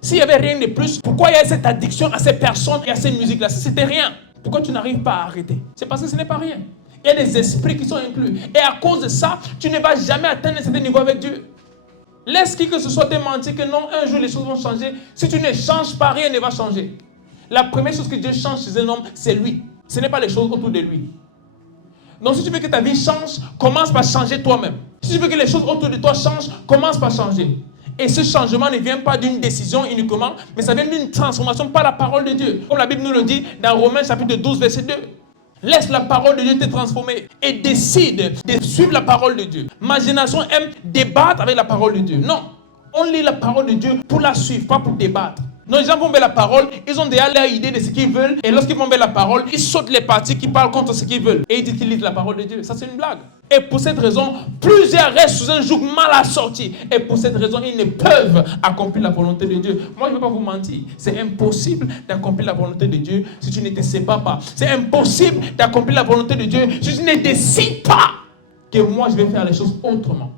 S'il n'y avait rien de plus, pourquoi il y a cette addiction à ces personnes et à ces musiques-là? Si c'était rien, pourquoi tu n'arrives pas à arrêter? C'est parce que ce n'est pas rien. Il y a des esprits qui sont inclus. Et à cause de ça, tu ne vas jamais atteindre un certain niveau avec Dieu. Laisse qui que ce soit te mentir que non, un jour les choses vont changer. Si tu ne changes pas, rien ne va changer. La première chose que Dieu change chez un homme, c'est lui. Ce n'est pas les choses autour de lui. Donc si tu veux que ta vie change, commence par changer toi-même. Si tu veux que les choses autour de toi changent, commence par changer. Et ce changement ne vient pas d'une décision uniquement, mais ça vient d'une transformation par la parole de Dieu. Comme la Bible nous le dit dans Romains chapitre 12, verset 2. Laisse la parole de Dieu te transformer et décide de suivre la parole de Dieu. Ma génération aime débattre avec la parole de Dieu. Non, on lit la parole de Dieu pour la suivre, pas pour débattre. Donc les gens vont vers la parole, ils ont déjà leur idée de ce qu'ils veulent, et lorsqu'ils vont vers la parole, ils sautent les parties qui parlent contre ce qu'ils veulent. Et ils disent qu'ils lisent la parole de Dieu. Ça, c'est une blague. Et pour cette raison, plusieurs restent sous un joug mal assorti. Et pour cette raison, ils ne peuvent accomplir la volonté de Dieu. Moi, je ne vais pas vous mentir. C'est impossible d'accomplir la volonté de Dieu si tu ne te sépares pas. C'est impossible d'accomplir la volonté de Dieu si tu ne décides pas que moi, je vais faire les choses autrement.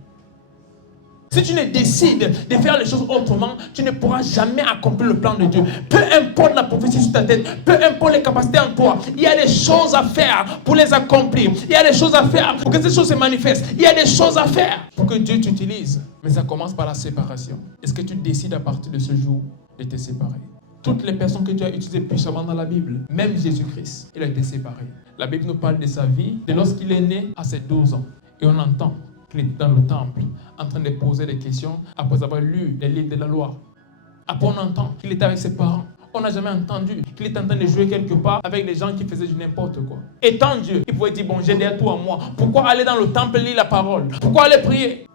Si tu ne décides de faire les choses autrement, tu ne pourras jamais accomplir le plan de Dieu. Peu importe la prophétie sur ta tête, peu importe les capacités en toi, il y a des choses à faire pour les accomplir. Il y a des choses à faire pour que ces choses se manifestent. Il y a des choses à faire pour que Dieu t'utilise. Mais ça commence par la séparation. Est-ce que tu décides à partir de ce jour de te séparer? Toutes les personnes que Dieu a utilisées puissamment dans la Bible, même Jésus-Christ, il a été séparé. La Bible nous parle de sa vie, de lorsqu'il est né à ses 12 ans. Et on entend qu'il est dans le temple, en train de poser des questions après avoir lu les livres de la loi. Après, on entend qu'il était avec ses parents. On n'a jamais entendu qu'il était en train de jouer quelque part avec les gens qui faisaient du n'importe quoi. Étant Dieu, il pouvait dire, bon, j'ai derrière toi, moi. Pourquoi aller dans le temple lire la parole? Pourquoi aller prier?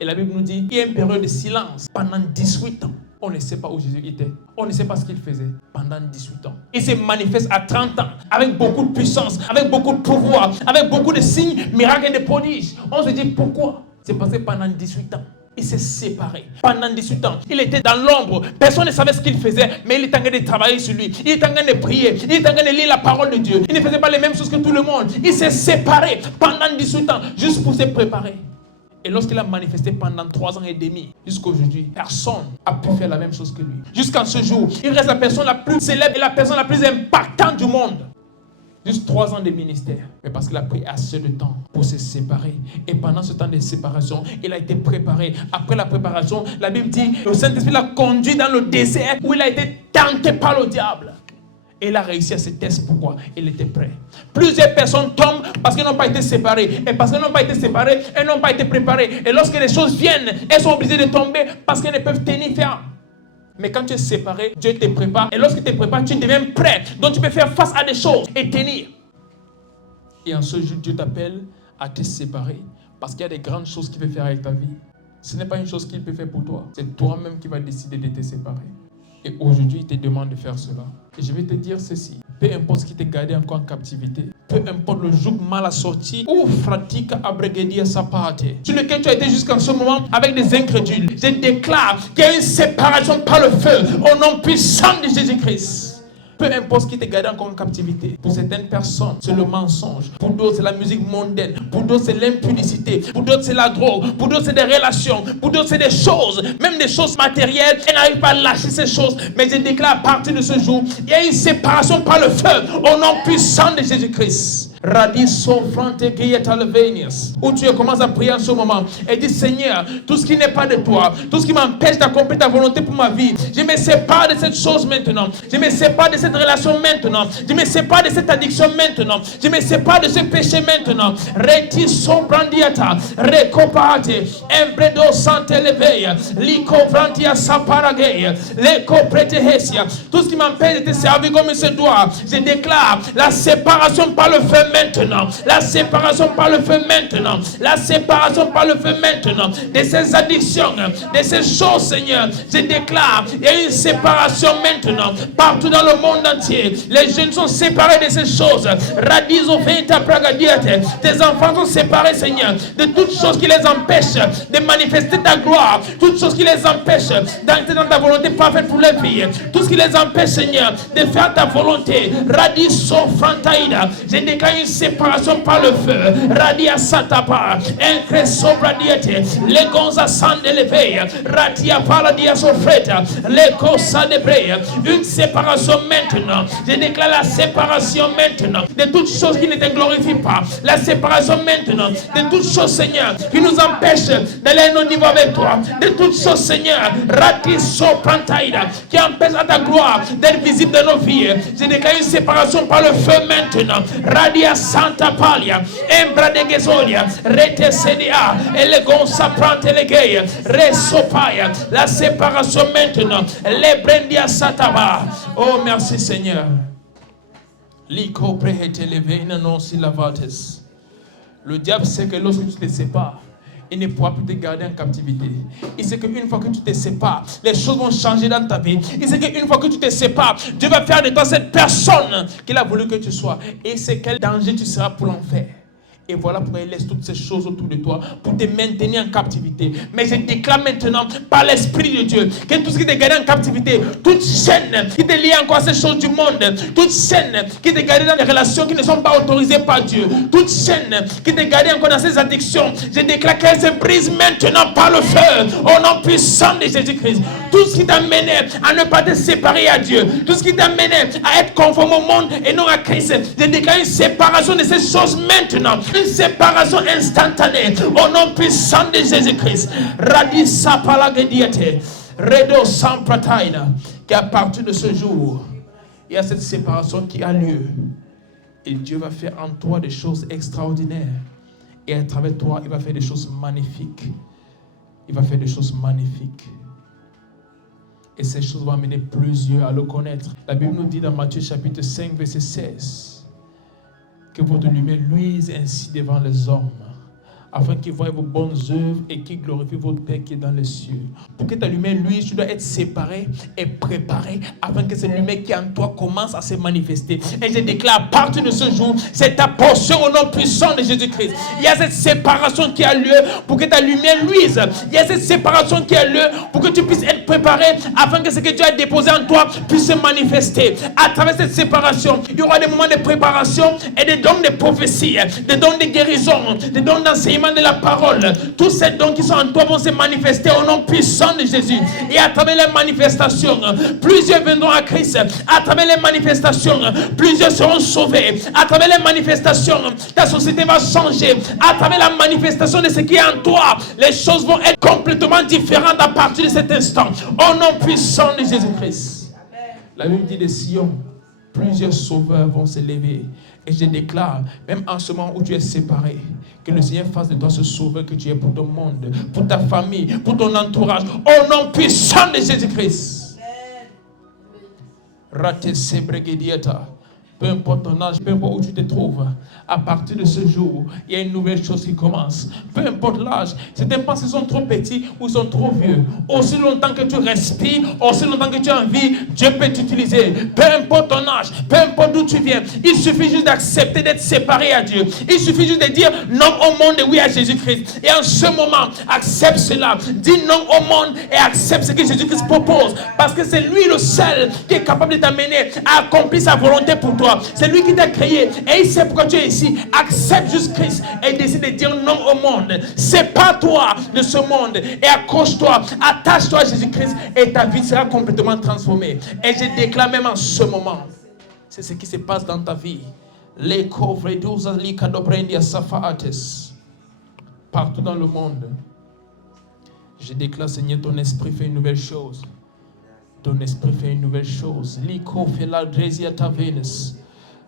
Et la Bible nous dit, il y a une période de silence pendant 18 ans. On ne sait pas où Jésus était. On ne sait pas ce qu'il faisait pendant 18 ans. Il se manifeste à 30 ans avec beaucoup de puissance, avec beaucoup de pouvoir, avec beaucoup de signes, miracles et de prodiges. On se dit pourquoi? C'est parce que pendant 18 ans, il s'est séparé. Pendant 18 ans, il était dans l'ombre. Personne ne savait ce qu'il faisait, mais il était en train de travailler sur lui. Il était en train de prier. Il était en train de lire la parole de Dieu. Il ne faisait pas les mêmes choses que tout le monde. Il s'est séparé pendant 18 ans, juste pour se préparer. Et lorsqu'il a manifesté pendant 3 ans et demi, jusqu'aujourd'hui, personne n'a pu faire la même chose que lui. Jusqu'à ce jour, il reste la personne la plus célèbre et la personne la plus impactante du monde. Juste 3 ans de ministère. Mais parce qu'il a pris assez de temps pour se séparer. Et pendant ce temps de séparation, il a été préparé. Après la préparation, la Bible dit, le Saint-Esprit l'a conduit dans le désert où il a été tenté par le diable. Et il a réussi à ce test. Pourquoi? Il était prêt. Plusieurs personnes tombent parce qu'elles n'ont pas été séparées. Et parce qu'elles n'ont pas été séparées, elles n'ont pas été préparées. Et lorsque les choses viennent, elles sont obligées de tomber parce qu'elles ne peuvent tenir ferme. Mais quand tu es séparé, Dieu te prépare. Et lorsque tu te prépares, tu deviens prêt. Donc tu peux faire face à des choses et tenir. Et en ce jour, Dieu t'appelle à te séparer. Parce qu'il y a des grandes choses qu'il peut faire avec ta vie. Ce n'est pas une chose qu'il peut faire pour toi. C'est toi-même qui vas décider de te séparer. Et aujourd'hui, il te demande de faire cela. Et je vais te dire ceci. Peu importe ce qui t'a gardé encore en captivité, peu importe le joug mal assorti ou fratica abregedia sapate, sur lequel tu as été jusqu'en ce moment avec des incrédules, je déclare qu'il y a une séparation par le feu au nom puissant de Jésus-Christ. Peu importe ce qui te garde encore en captivité. Pour certaines personnes, c'est le mensonge. Pour d'autres, c'est la musique mondaine. Pour d'autres, c'est l'impudicité. Pour d'autres, c'est la drogue. Pour d'autres, c'est des relations. Pour d'autres, c'est des choses. Même des choses matérielles. Elles n'arrivent pas à lâcher ces choses. Mais je déclare à partir de ce jour, il y a une séparation par le feu au nom puissant de Jésus-Christ. Radiso frante Alvenius. Où tu commences à prier en ce moment et dis Seigneur, tout ce qui n'est pas de toi, tout ce qui m'empêche d'accomplir ta volonté pour ma vie, je me sépare de cette chose maintenant. Je me sépare de cette relation maintenant. Je me sépare de cette addiction maintenant. Je me sépare de ce péché maintenant. Retiso brandiata, recopate, embredo sante leveia, lico brandia saparageia, leco pretehesia. Tout ce qui m'empêche de te servir comme il se doit, je déclare la séparation par le feu maintenant, la séparation par le feu maintenant, la séparation par le feu maintenant de ces addictions, de ces choses, Seigneur. Je déclare, il y a une séparation maintenant partout dans le monde entier. Les jeunes sont séparés de ces choses. Radiso venta pragadiate. Tes enfants sont séparés, Seigneur, de toutes choses qui les empêchent de manifester ta gloire, toutes choses qui les empêchent d'entrer dans ta volonté parfaite pour leur vie, tout ce qui les empêche, Seigneur, de faire ta volonté. Radiso frantaïda. Je déclare une séparation par le feu. Radia satapa, increso radiate, les gonza san de l'éveil, radia paladia sofreta, les cosa de breya. Une séparation maintenant. Je déclare la séparation maintenant de toutes choses qui ne te glorifient pas. La séparation maintenant de toutes choses, Seigneur, qui nous empêchent d'aller à nos niveaux avec toi. De toutes choses, Seigneur, ratiso pantaïda, qui empêchent à ta gloire d'être visible dans nos vies. Je déclare une séparation par le feu maintenant. Radia Santa Palia, Embra de Gezolia, Rete Sedia, Elegonza Prante Legea, Resopaya, la séparation maintenant, les Brendia Sataba. Oh, merci Seigneur. Lico prehete leveina non si lavates. Le diable sait que lorsque tu te sépares, il ne pourra plus te garder en captivité. Il sait qu'une fois que tu te sépares, les choses vont changer dans ta vie. Il sait qu'une fois que tu te sépares, Dieu va faire de toi cette personne qu'il a voulu que tu sois. Et il sait quel danger tu seras pour l'enfer. Et voilà pourquoi il laisse toutes ces choses autour de toi pour te maintenir en captivité. Mais je déclare maintenant par l'Esprit de Dieu que tout ce qui te garde en captivité, toute chaîne qui te lie encore à ces choses du monde, toute chaîne qui te garde dans des relations qui ne sont pas autorisées par Dieu, toute chaîne qui te garde encore dans ces addictions, je déclare qu'elle se brise maintenant par le feu au nom puissant de Jésus-Christ. Tout ce qui t'a mené à ne pas te séparer à Dieu, tout ce qui t'a mené à être conforme au monde et non à Christ, je déclare une séparation de ces choses maintenant. Une séparation instantanée au nom puissant de Jésus-Christ. Radissa palagediete, redo samprataina. Qu'à partir de ce jour, il y a cette séparation qui a lieu. Et Dieu va faire en toi des choses extraordinaires. Et à travers toi, il va faire des choses magnifiques. Il va faire des choses magnifiques. Et ces choses vont amener plusieurs à le connaître. La Bible nous dit dans Matthieu chapitre 5, verset 16. Que votre lumière luise ainsi devant les hommes, afin qu'ils voient vos bonnes œuvres et qu'ils glorifient votre Père qui est dans les cieux. Pour que ta lumière luise, tu dois être séparé et préparé afin que cette lumière qui est en toi commence à se manifester. Et je déclare à partir de ce jour, c'est ta portion au nom puissant de Jésus-Christ. Il y a cette séparation qui a lieu pour que ta lumière luise. Il y a cette séparation qui a lieu pour que tu puisses être préparé afin que ce que Dieu a déposé en toi puisse se manifester. À travers cette séparation, il y aura des moments de préparation et des dons de prophétie, des dons de guérison, des dons d'enseignement de la parole. Tous ces dons qui sont en toi vont se manifester au nom puissant de Jésus. Et à travers les manifestations, plusieurs viendront à Christ. À travers les manifestations, plusieurs seront sauvés. À travers les manifestations, ta société va changer. À travers la manifestation de ce qui est en toi, les choses vont être complètement différentes à partir de cet instant. Au nom puissant de Jésus-Christ. La Bible dit de Sion, plusieurs sauveurs vont se lever. Et je déclare, même en ce moment où tu es séparé, que le Seigneur fasse de toi ce sauveur que tu es pour ton monde, pour ta famille, pour ton entourage, au nom puissant de Jésus-Christ. Rate sebregedieta, peu importe ton âge, peu importe où tu te trouves, à partir de ce jour, il y a une nouvelle chose qui commence. Peu importe l'âge, certains pensent qu'ils sont trop petits ou ils sont trop vieux. Aussi longtemps que tu respires, aussi longtemps que tu as envie, Dieu peut t'utiliser. Peu importe ton âge, peu importe d'où tu viens, il suffit juste d'accepter d'être séparé à Dieu. Il suffit juste de dire non au monde et oui à Jésus-Christ. Et en ce moment, accepte cela. Dis non au monde et accepte ce que Jésus-Christ propose. Parce que c'est lui le seul qui est capable de t'amener à accomplir sa volonté pour toi. C'est lui qui t'a créé et il sait pourquoi tu es ici. Accepte juste Christ et décide de dire non au monde. Sépare-toi de ce monde et accroche-toi, attache-toi à Jésus-Christ et ta vie sera complètement transformée. Et je déclare même en ce moment, c'est ce qui se passe dans ta vie. Partout dans le monde, je déclare, Seigneur, ton esprit fait une nouvelle chose. Ton esprit fait une nouvelle chose. Liko feladresia tavenes.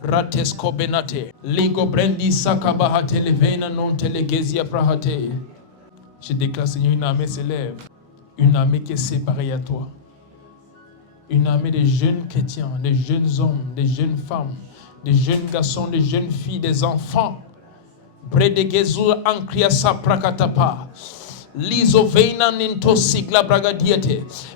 Ratesco benate. Ligo brendi sakabahate levena non telegezia prahate. Je déclare, Seigneur, une armée s'élève. Une armée qui est séparée à toi. Une armée de jeunes chrétiens, de jeunes hommes, de jeunes femmes, de jeunes garçons, de jeunes filles, des enfants. Bredegezu ankria saprakatapa.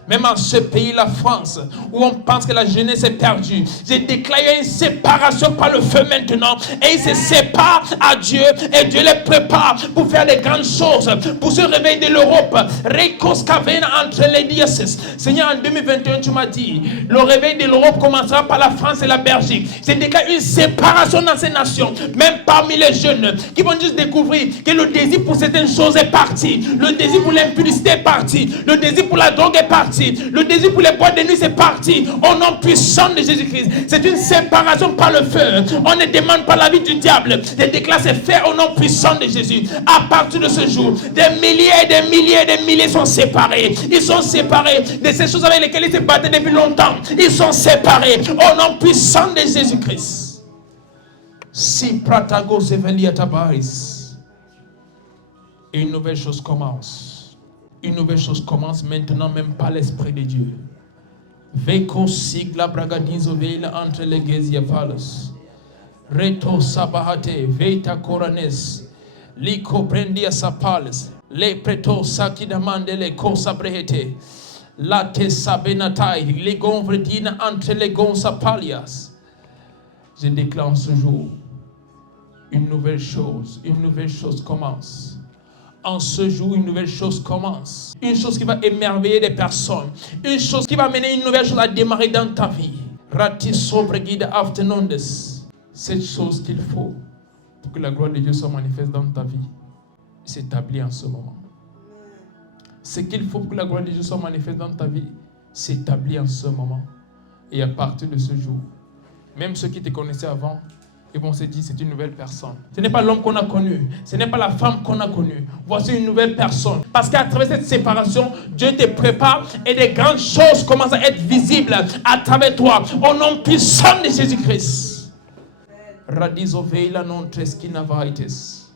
Même en ce pays, la France, où on pense que la jeunesse est perdue, j'ai déclaré une séparation par le feu maintenant. Et ils se séparent à Dieu et Dieu les prépare pour faire des grandes choses, pour se réveiller de l'Europe. Entre les diocèses. Seigneur, en 2021, tu m'as dit, le réveil de l'Europe commencera par la France et la Belgique. J'ai déclaré une séparation dans ces nations, même parmi les jeunes, qui vont juste découvrir que le désir pour certaines choses est parti. Le désir pour l'impudicité est parti. Le désir pour la drogue est parti. Le désir pour les boîtes de nuit c'est parti. Au nom puissant de Jésus-Christ. C'est une séparation par le feu. On ne demande pas la vie du diable. Je déclare c'est fait au nom puissant de Jésus. À partir de ce jour, des milliers et des milliers et des milliers sont séparés. Ils sont séparés de ces choses avec lesquelles ils se battaient depuis longtemps. Ils sont séparés au nom puissant de Jésus-Christ. Si pratago sevelia tabaris. Et une nouvelle chose commence. Une nouvelle chose commence maintenant, même par l'Esprit de Dieu. Veko sigla bragadizo veila entre les gezia palos. Reto sabahate veita corones. Liko prendia sapales. Le preto sakidamande le cosa brehete. Late sabenatai. Le gonvredina entre les gonzapalias. Je déclare ce jour une nouvelle chose commence. En ce jour, une nouvelle chose commence. Une chose qui va émerveiller des personnes. Une chose qui va mener une nouvelle chose à démarrer dans ta vie. Rati sobregida afternoondes. Cette chose qu'il faut pour que la gloire de Dieu soit manifeste dans ta vie s'établit en ce moment. Ce qu'il faut pour que la gloire de Dieu soit manifeste dans ta vie s'établit en ce moment. Et à partir de ce jour, même ceux qui te connaissaient avant, ils vont se dire, c'est une nouvelle personne. Ce n'est pas l'homme qu'on a connu. Ce n'est pas la femme qu'on a connue. Voici une nouvelle personne. Parce qu'à travers cette séparation, Dieu te prépare et des grandes choses commencent à être visibles à travers toi. Au nom puissant de Jésus-Christ. Radizoveila non treskinavaites.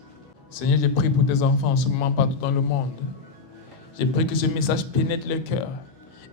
Seigneur, j'ai prié pour tes enfants en ce moment partout dans le monde. J'ai prié que ce message pénètre le cœur.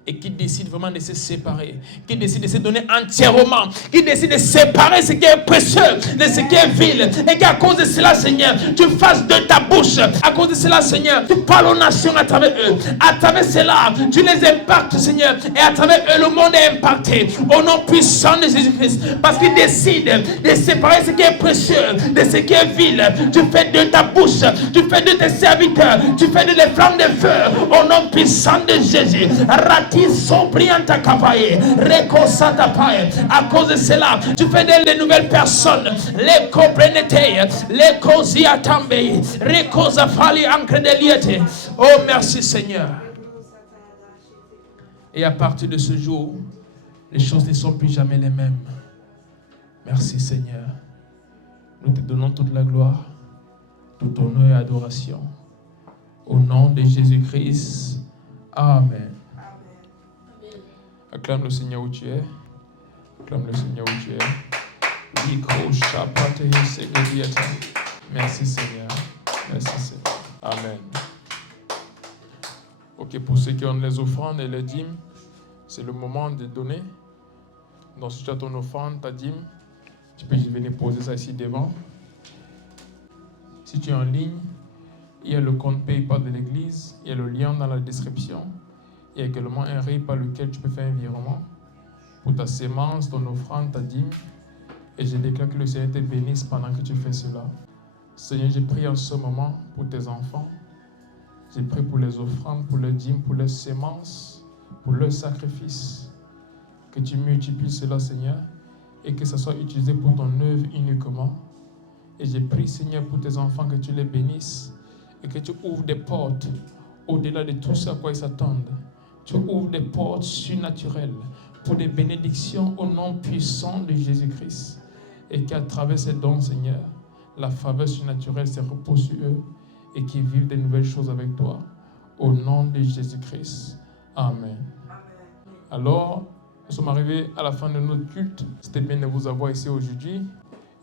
Et qui décide vraiment de se séparer, qui décide de se donner entièrement, qui décide de séparer ce qui est précieux de ce qui est vil, et qu'à cause de cela, Seigneur, tu fasses de ta bouche. À cause de cela, Seigneur, tu parles aux nations à travers eux. À travers cela, tu les impactes, Seigneur, et à travers eux, le monde est impacté. Au nom puissant de Jésus-Christ, parce qu'il décide de séparer ce qui est précieux de ce qui est vil. Tu fais de ta bouche, tu fais de tes serviteurs, tu fais de les flammes de feu. Au nom puissant de Jésus. À cause de cela, tu fais d'elles de nouvelles personnes. Les coprenete, les cosiatambe, les cosafali ancredeliete. Oh, merci Seigneur. Et à partir de ce jour, les choses ne sont plus jamais les mêmes. Merci Seigneur. Nous te donnons toute la gloire, tout honneur et adoration. Au nom de Jésus-Christ. Amen. Acclame le Seigneur où tu es. Acclame le Seigneur où tu es. Merci Seigneur. Merci Seigneur. Amen. Ok, pour ceux qui ont les offrandes et les dîmes, c'est le moment de donner. Donc si tu as ton offrande, ta dîme, Tu peux venir poser ça ici devant. Si tu es en ligne, il y a le compte PayPal de l'église, il y a le lien dans la description. Il y a également un RIB par lequel tu peux faire un virement pour ta sémence, ton offrande, ta dîme. Et je déclare que le Seigneur te bénisse pendant que tu fais cela. Seigneur, j'ai prié en ce moment pour tes enfants. J'ai prié pour les offrandes, pour leurs dîmes, pour leurs sémences, pour leurs sacrifices. Que tu multiplies cela, Seigneur, et que ça soit utilisé pour ton œuvre uniquement. Et j'ai prié, Seigneur, pour tes enfants, que tu les bénisses et que tu ouvres des portes au-delà de tout ce à quoi ils s'attendent. Tu ouvres des portes surnaturelles pour des bénédictions au nom puissant de Jésus-Christ. Et qu'à travers ces dons, Seigneur, la faveur surnaturelle se repose sur eux et qu'ils vivent de nouvelles choses avec toi. Au nom de Jésus-Christ. Amen. Alors, nous sommes arrivés à la fin de notre culte. C'était bien de vous avoir ici aujourd'hui.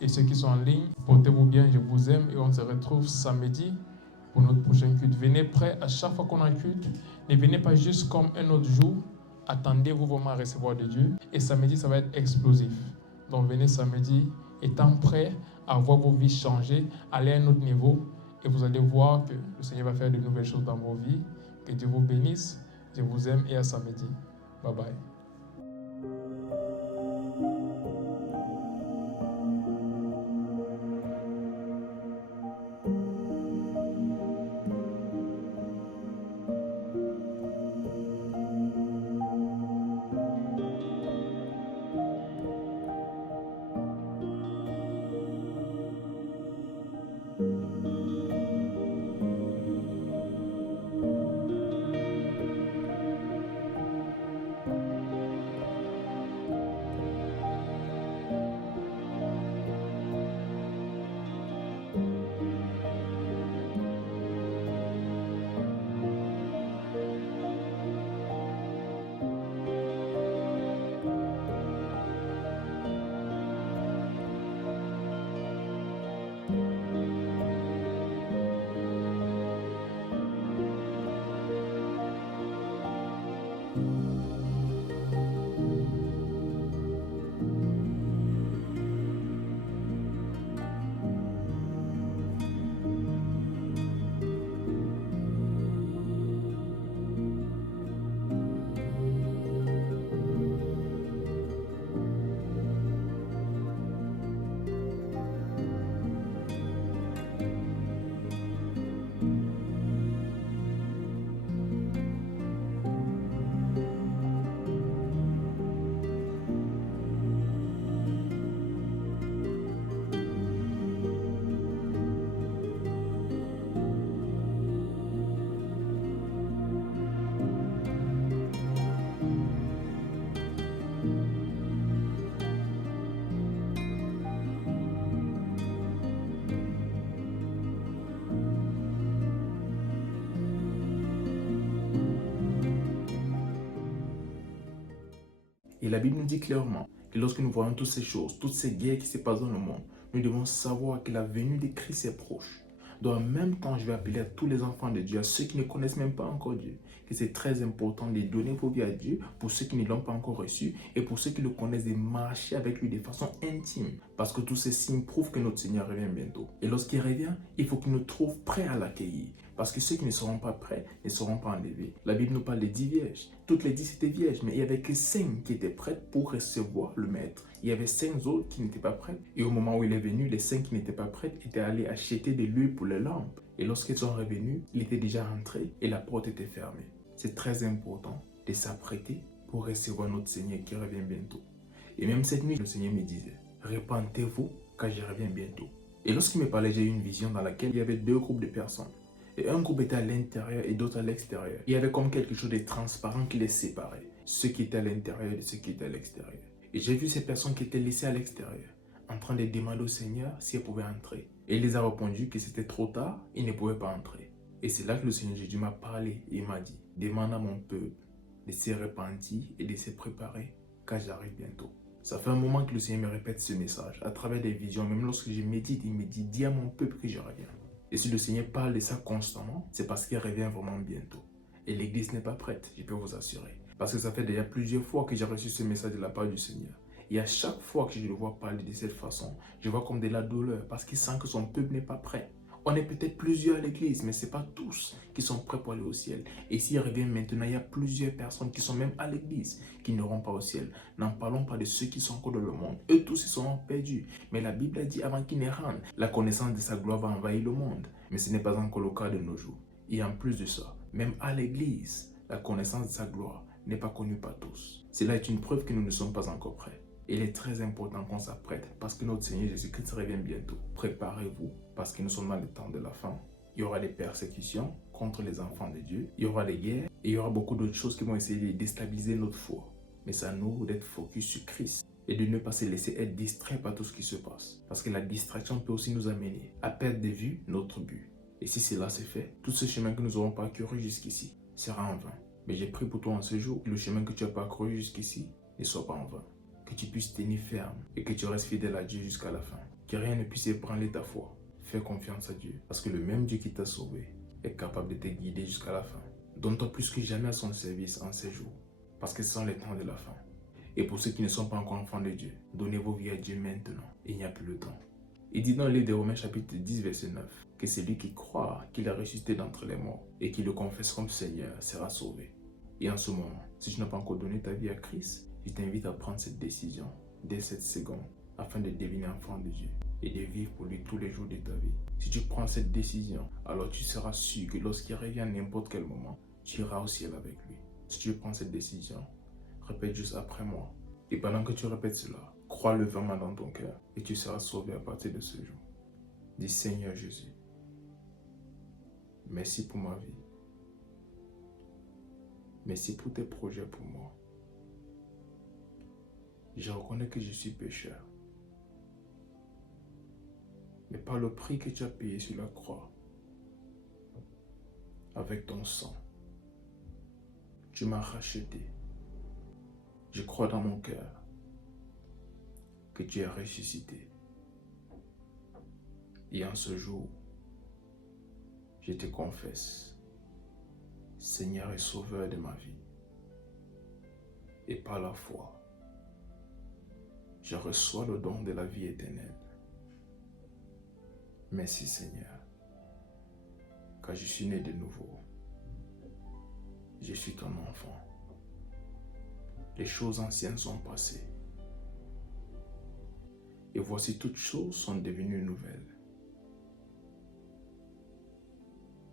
Et ceux qui sont en ligne, portez-vous bien, je vous aime et on se retrouve samedi pour notre prochain culte. Venez prêts à chaque fois qu'on a un culte. Ne venez pas juste comme un autre jour. Attendez-vous vraiment à recevoir de Dieu. Et samedi, ça va être explosif. Donc venez samedi, étant prêts à voir vos vies changer, aller à un autre niveau. Et vous allez voir que le Seigneur va faire de nouvelles choses dans vos vies. Que Dieu vous bénisse. Je vous aime et à samedi. Bye bye. Et la Bible nous dit clairement que lorsque nous voyons toutes ces choses, toutes ces guerres qui se passent dans le monde, nous devons savoir que la venue de Christ est proche. Donc en même temps, je vais appeler à tous les enfants de Dieu, à ceux qui ne connaissent même pas encore Dieu, que c'est très important de donner vos vies à Dieu pour ceux qui ne l'ont pas encore reçu et pour ceux qui le connaissent, de marcher avec lui de façon intime. Parce que tous ces signes prouvent que notre Seigneur revient bientôt. Et lorsqu'il revient, il faut qu'il nous trouve prêts à l'accueillir. Parce que ceux qui ne seront pas prêts ne seront pas enlevés. La Bible nous parle de 10 vierges. Toutes les 10 étaient vierges, mais il n'y avait que 5 qui étaient prêtes pour recevoir le maître. Il y avait 5 autres qui n'étaient pas prêtes. Et au moment où il est venu, les 5 qui n'étaient pas prêtes étaient allés acheter de l'huile pour les lampes. Et lorsqu'ils sont revenus, il était déjà rentré et la porte était fermée. C'est très important de s'apprêter pour recevoir notre Seigneur qui revient bientôt. Et même cette nuit, le Seigneur me disait, repentez-vous car je reviens bientôt. Et lorsqu'il me parlait, j'ai eu une vision dans laquelle il y avait 2 groupes de personnes. Et un groupe était à l'intérieur et d'autres à l'extérieur. Il y avait comme quelque chose de transparent qui les séparait. Ceux qui étaient à l'intérieur et ceux qui étaient à l'extérieur. Et j'ai vu ces personnes qui étaient laissées à l'extérieur, en train de demander au Seigneur si elles pouvaient entrer. Et il les a répondu que c'était trop tard, ils ne pouvaient pas entrer. Et c'est là que le Seigneur Jésus m'a parlé et m'a dit, demande à mon peuple de se repentir et de se préparer, car j'arrive bientôt. Ça fait un moment que le Seigneur me répète ce message, à travers des visions, même lorsque je médite, il me dit, dis à mon peuple que je reviens. Et si le Seigneur parle de ça constamment, c'est parce qu'il revient vraiment bientôt. Et l'église n'est pas prête, je peux vous assurer. Parce que ça fait déjà plusieurs fois que j'ai reçu ce message de la part du Seigneur. Et à chaque fois que je le vois parler de cette façon, je vois comme de la douleur parce qu'il sent que son peuple n'est pas prêt. On est peut-être plusieurs à l'église, mais ce n'est pas tous qui sont prêts pour aller au ciel. Et s'il revient maintenant, il y a plusieurs personnes qui sont même à l'église qui n'iront pas au ciel. N'en parlons pas de ceux qui sont encore dans le monde. Eux tous, ils seront perdus. Mais la Bible a dit avant qu'ils ne rentrent, la connaissance de sa gloire va envahir le monde. Mais ce n'est pas encore le cas de nos jours. Et en plus de ça, même à l'église, la connaissance de sa gloire n'est pas connue par tous. Cela est une preuve que nous ne sommes pas encore prêts. Il est très important qu'on s'apprête parce que notre Seigneur Jésus-Christ revient bientôt. Préparez-vous parce que nous sommes dans le temps de la fin. Il y aura des persécutions contre les enfants de Dieu. Il y aura des guerres et il y aura beaucoup d'autres choses qui vont essayer de déstabiliser notre foi. Mais c'est à nous d'être focus sur Christ et de ne pas se laisser être distrait par tout ce qui se passe. Parce que la distraction peut aussi nous amener à perdre de vue notre but. Et si cela s'est fait, tout ce chemin que nous aurons parcouru jusqu'ici sera en vain. Mais j'ai prié pour toi en ce jour que le chemin que tu as parcouru jusqu'ici ne soit pas en vain. Que tu puisses tenir ferme et que tu restes fidèle à Dieu jusqu'à la fin. Que rien ne puisse ébranler ta foi. Fais confiance à Dieu parce que le même Dieu qui t'a sauvé est capable de te guider jusqu'à la fin. Donne-toi plus que jamais à son service en ces jours parce que ce sont les temps de la fin. Et pour ceux qui ne sont pas encore enfants de Dieu, donnez vos vies à Dieu maintenant. Il n'y a plus le temps. Il dit dans le livre de Romains chapitre 10 verset 9 que celui qui croit qu'il a ressuscité d'entre les morts et qui le confesse comme Seigneur sera sauvé. Et en ce moment, si tu n'as pas encore donné ta vie à Christ, je t'invite à prendre cette décision dès cette seconde afin de devenir enfant de Dieu et de vivre pour lui tous les jours de ta vie. Si tu prends cette décision, alors tu seras sûr que lorsqu'il revient à n'importe quel moment, tu iras au ciel avec lui. Si tu prends cette décision, répète juste après moi. Et pendant que tu répètes cela, crois-le vraiment dans ton cœur et tu seras sauvé à partir de ce jour. Dis Seigneur Jésus, merci pour ma vie. Merci pour tes projets pour moi. Je reconnais que je suis pécheur. Mais par le prix que tu as payé sur la croix, avec ton sang, tu m'as racheté. Je crois dans mon cœur que tu es ressuscité. Et en ce jour, je te confesse, Seigneur et Sauveur de ma vie. Et par la foi, je reçois le don de la vie éternelle. Merci Seigneur, car je suis né de nouveau. Je suis ton enfant. Les choses anciennes sont passées. Et voici toutes choses sont devenues nouvelles.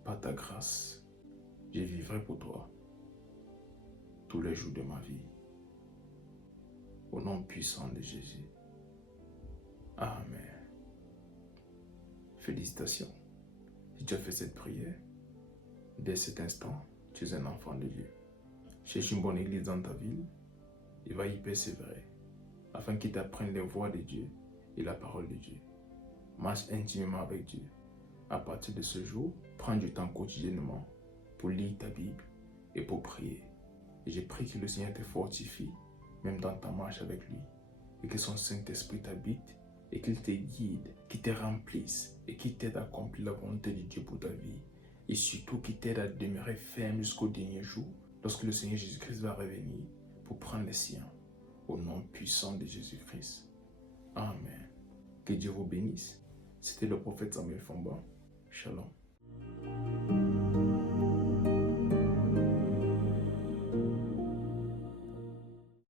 Par ta grâce, je vivrai pour toi tous les jours de ma vie. Au nom puissant de Jésus. Amen. Félicitations. Si tu as fait cette prière, dès cet instant, tu es un enfant de Dieu. Cherche une bonne église dans ta ville et va y persévérer afin qu'il t'apprenne les voies de Dieu et la parole de Dieu. Marche intimement avec Dieu. À partir de ce jour, prends du temps quotidiennement pour lire ta Bible et pour prier. Et je prie que le Seigneur te fortifie, même dans ta marche avec lui, et que son Saint-Esprit t'habite et qu'il te guide, qu'il te remplisse et qu'il t'aide à accomplir la volonté de Dieu pour ta vie. Et surtout qu'il t'aide à demeurer ferme jusqu'au dernier jour, lorsque le Seigneur Jésus-Christ va revenir pour prendre les siens. Au nom puissant de Jésus-Christ. Amen. Que Dieu vous bénisse. C'était le prophète Samuel Famba. Shalom.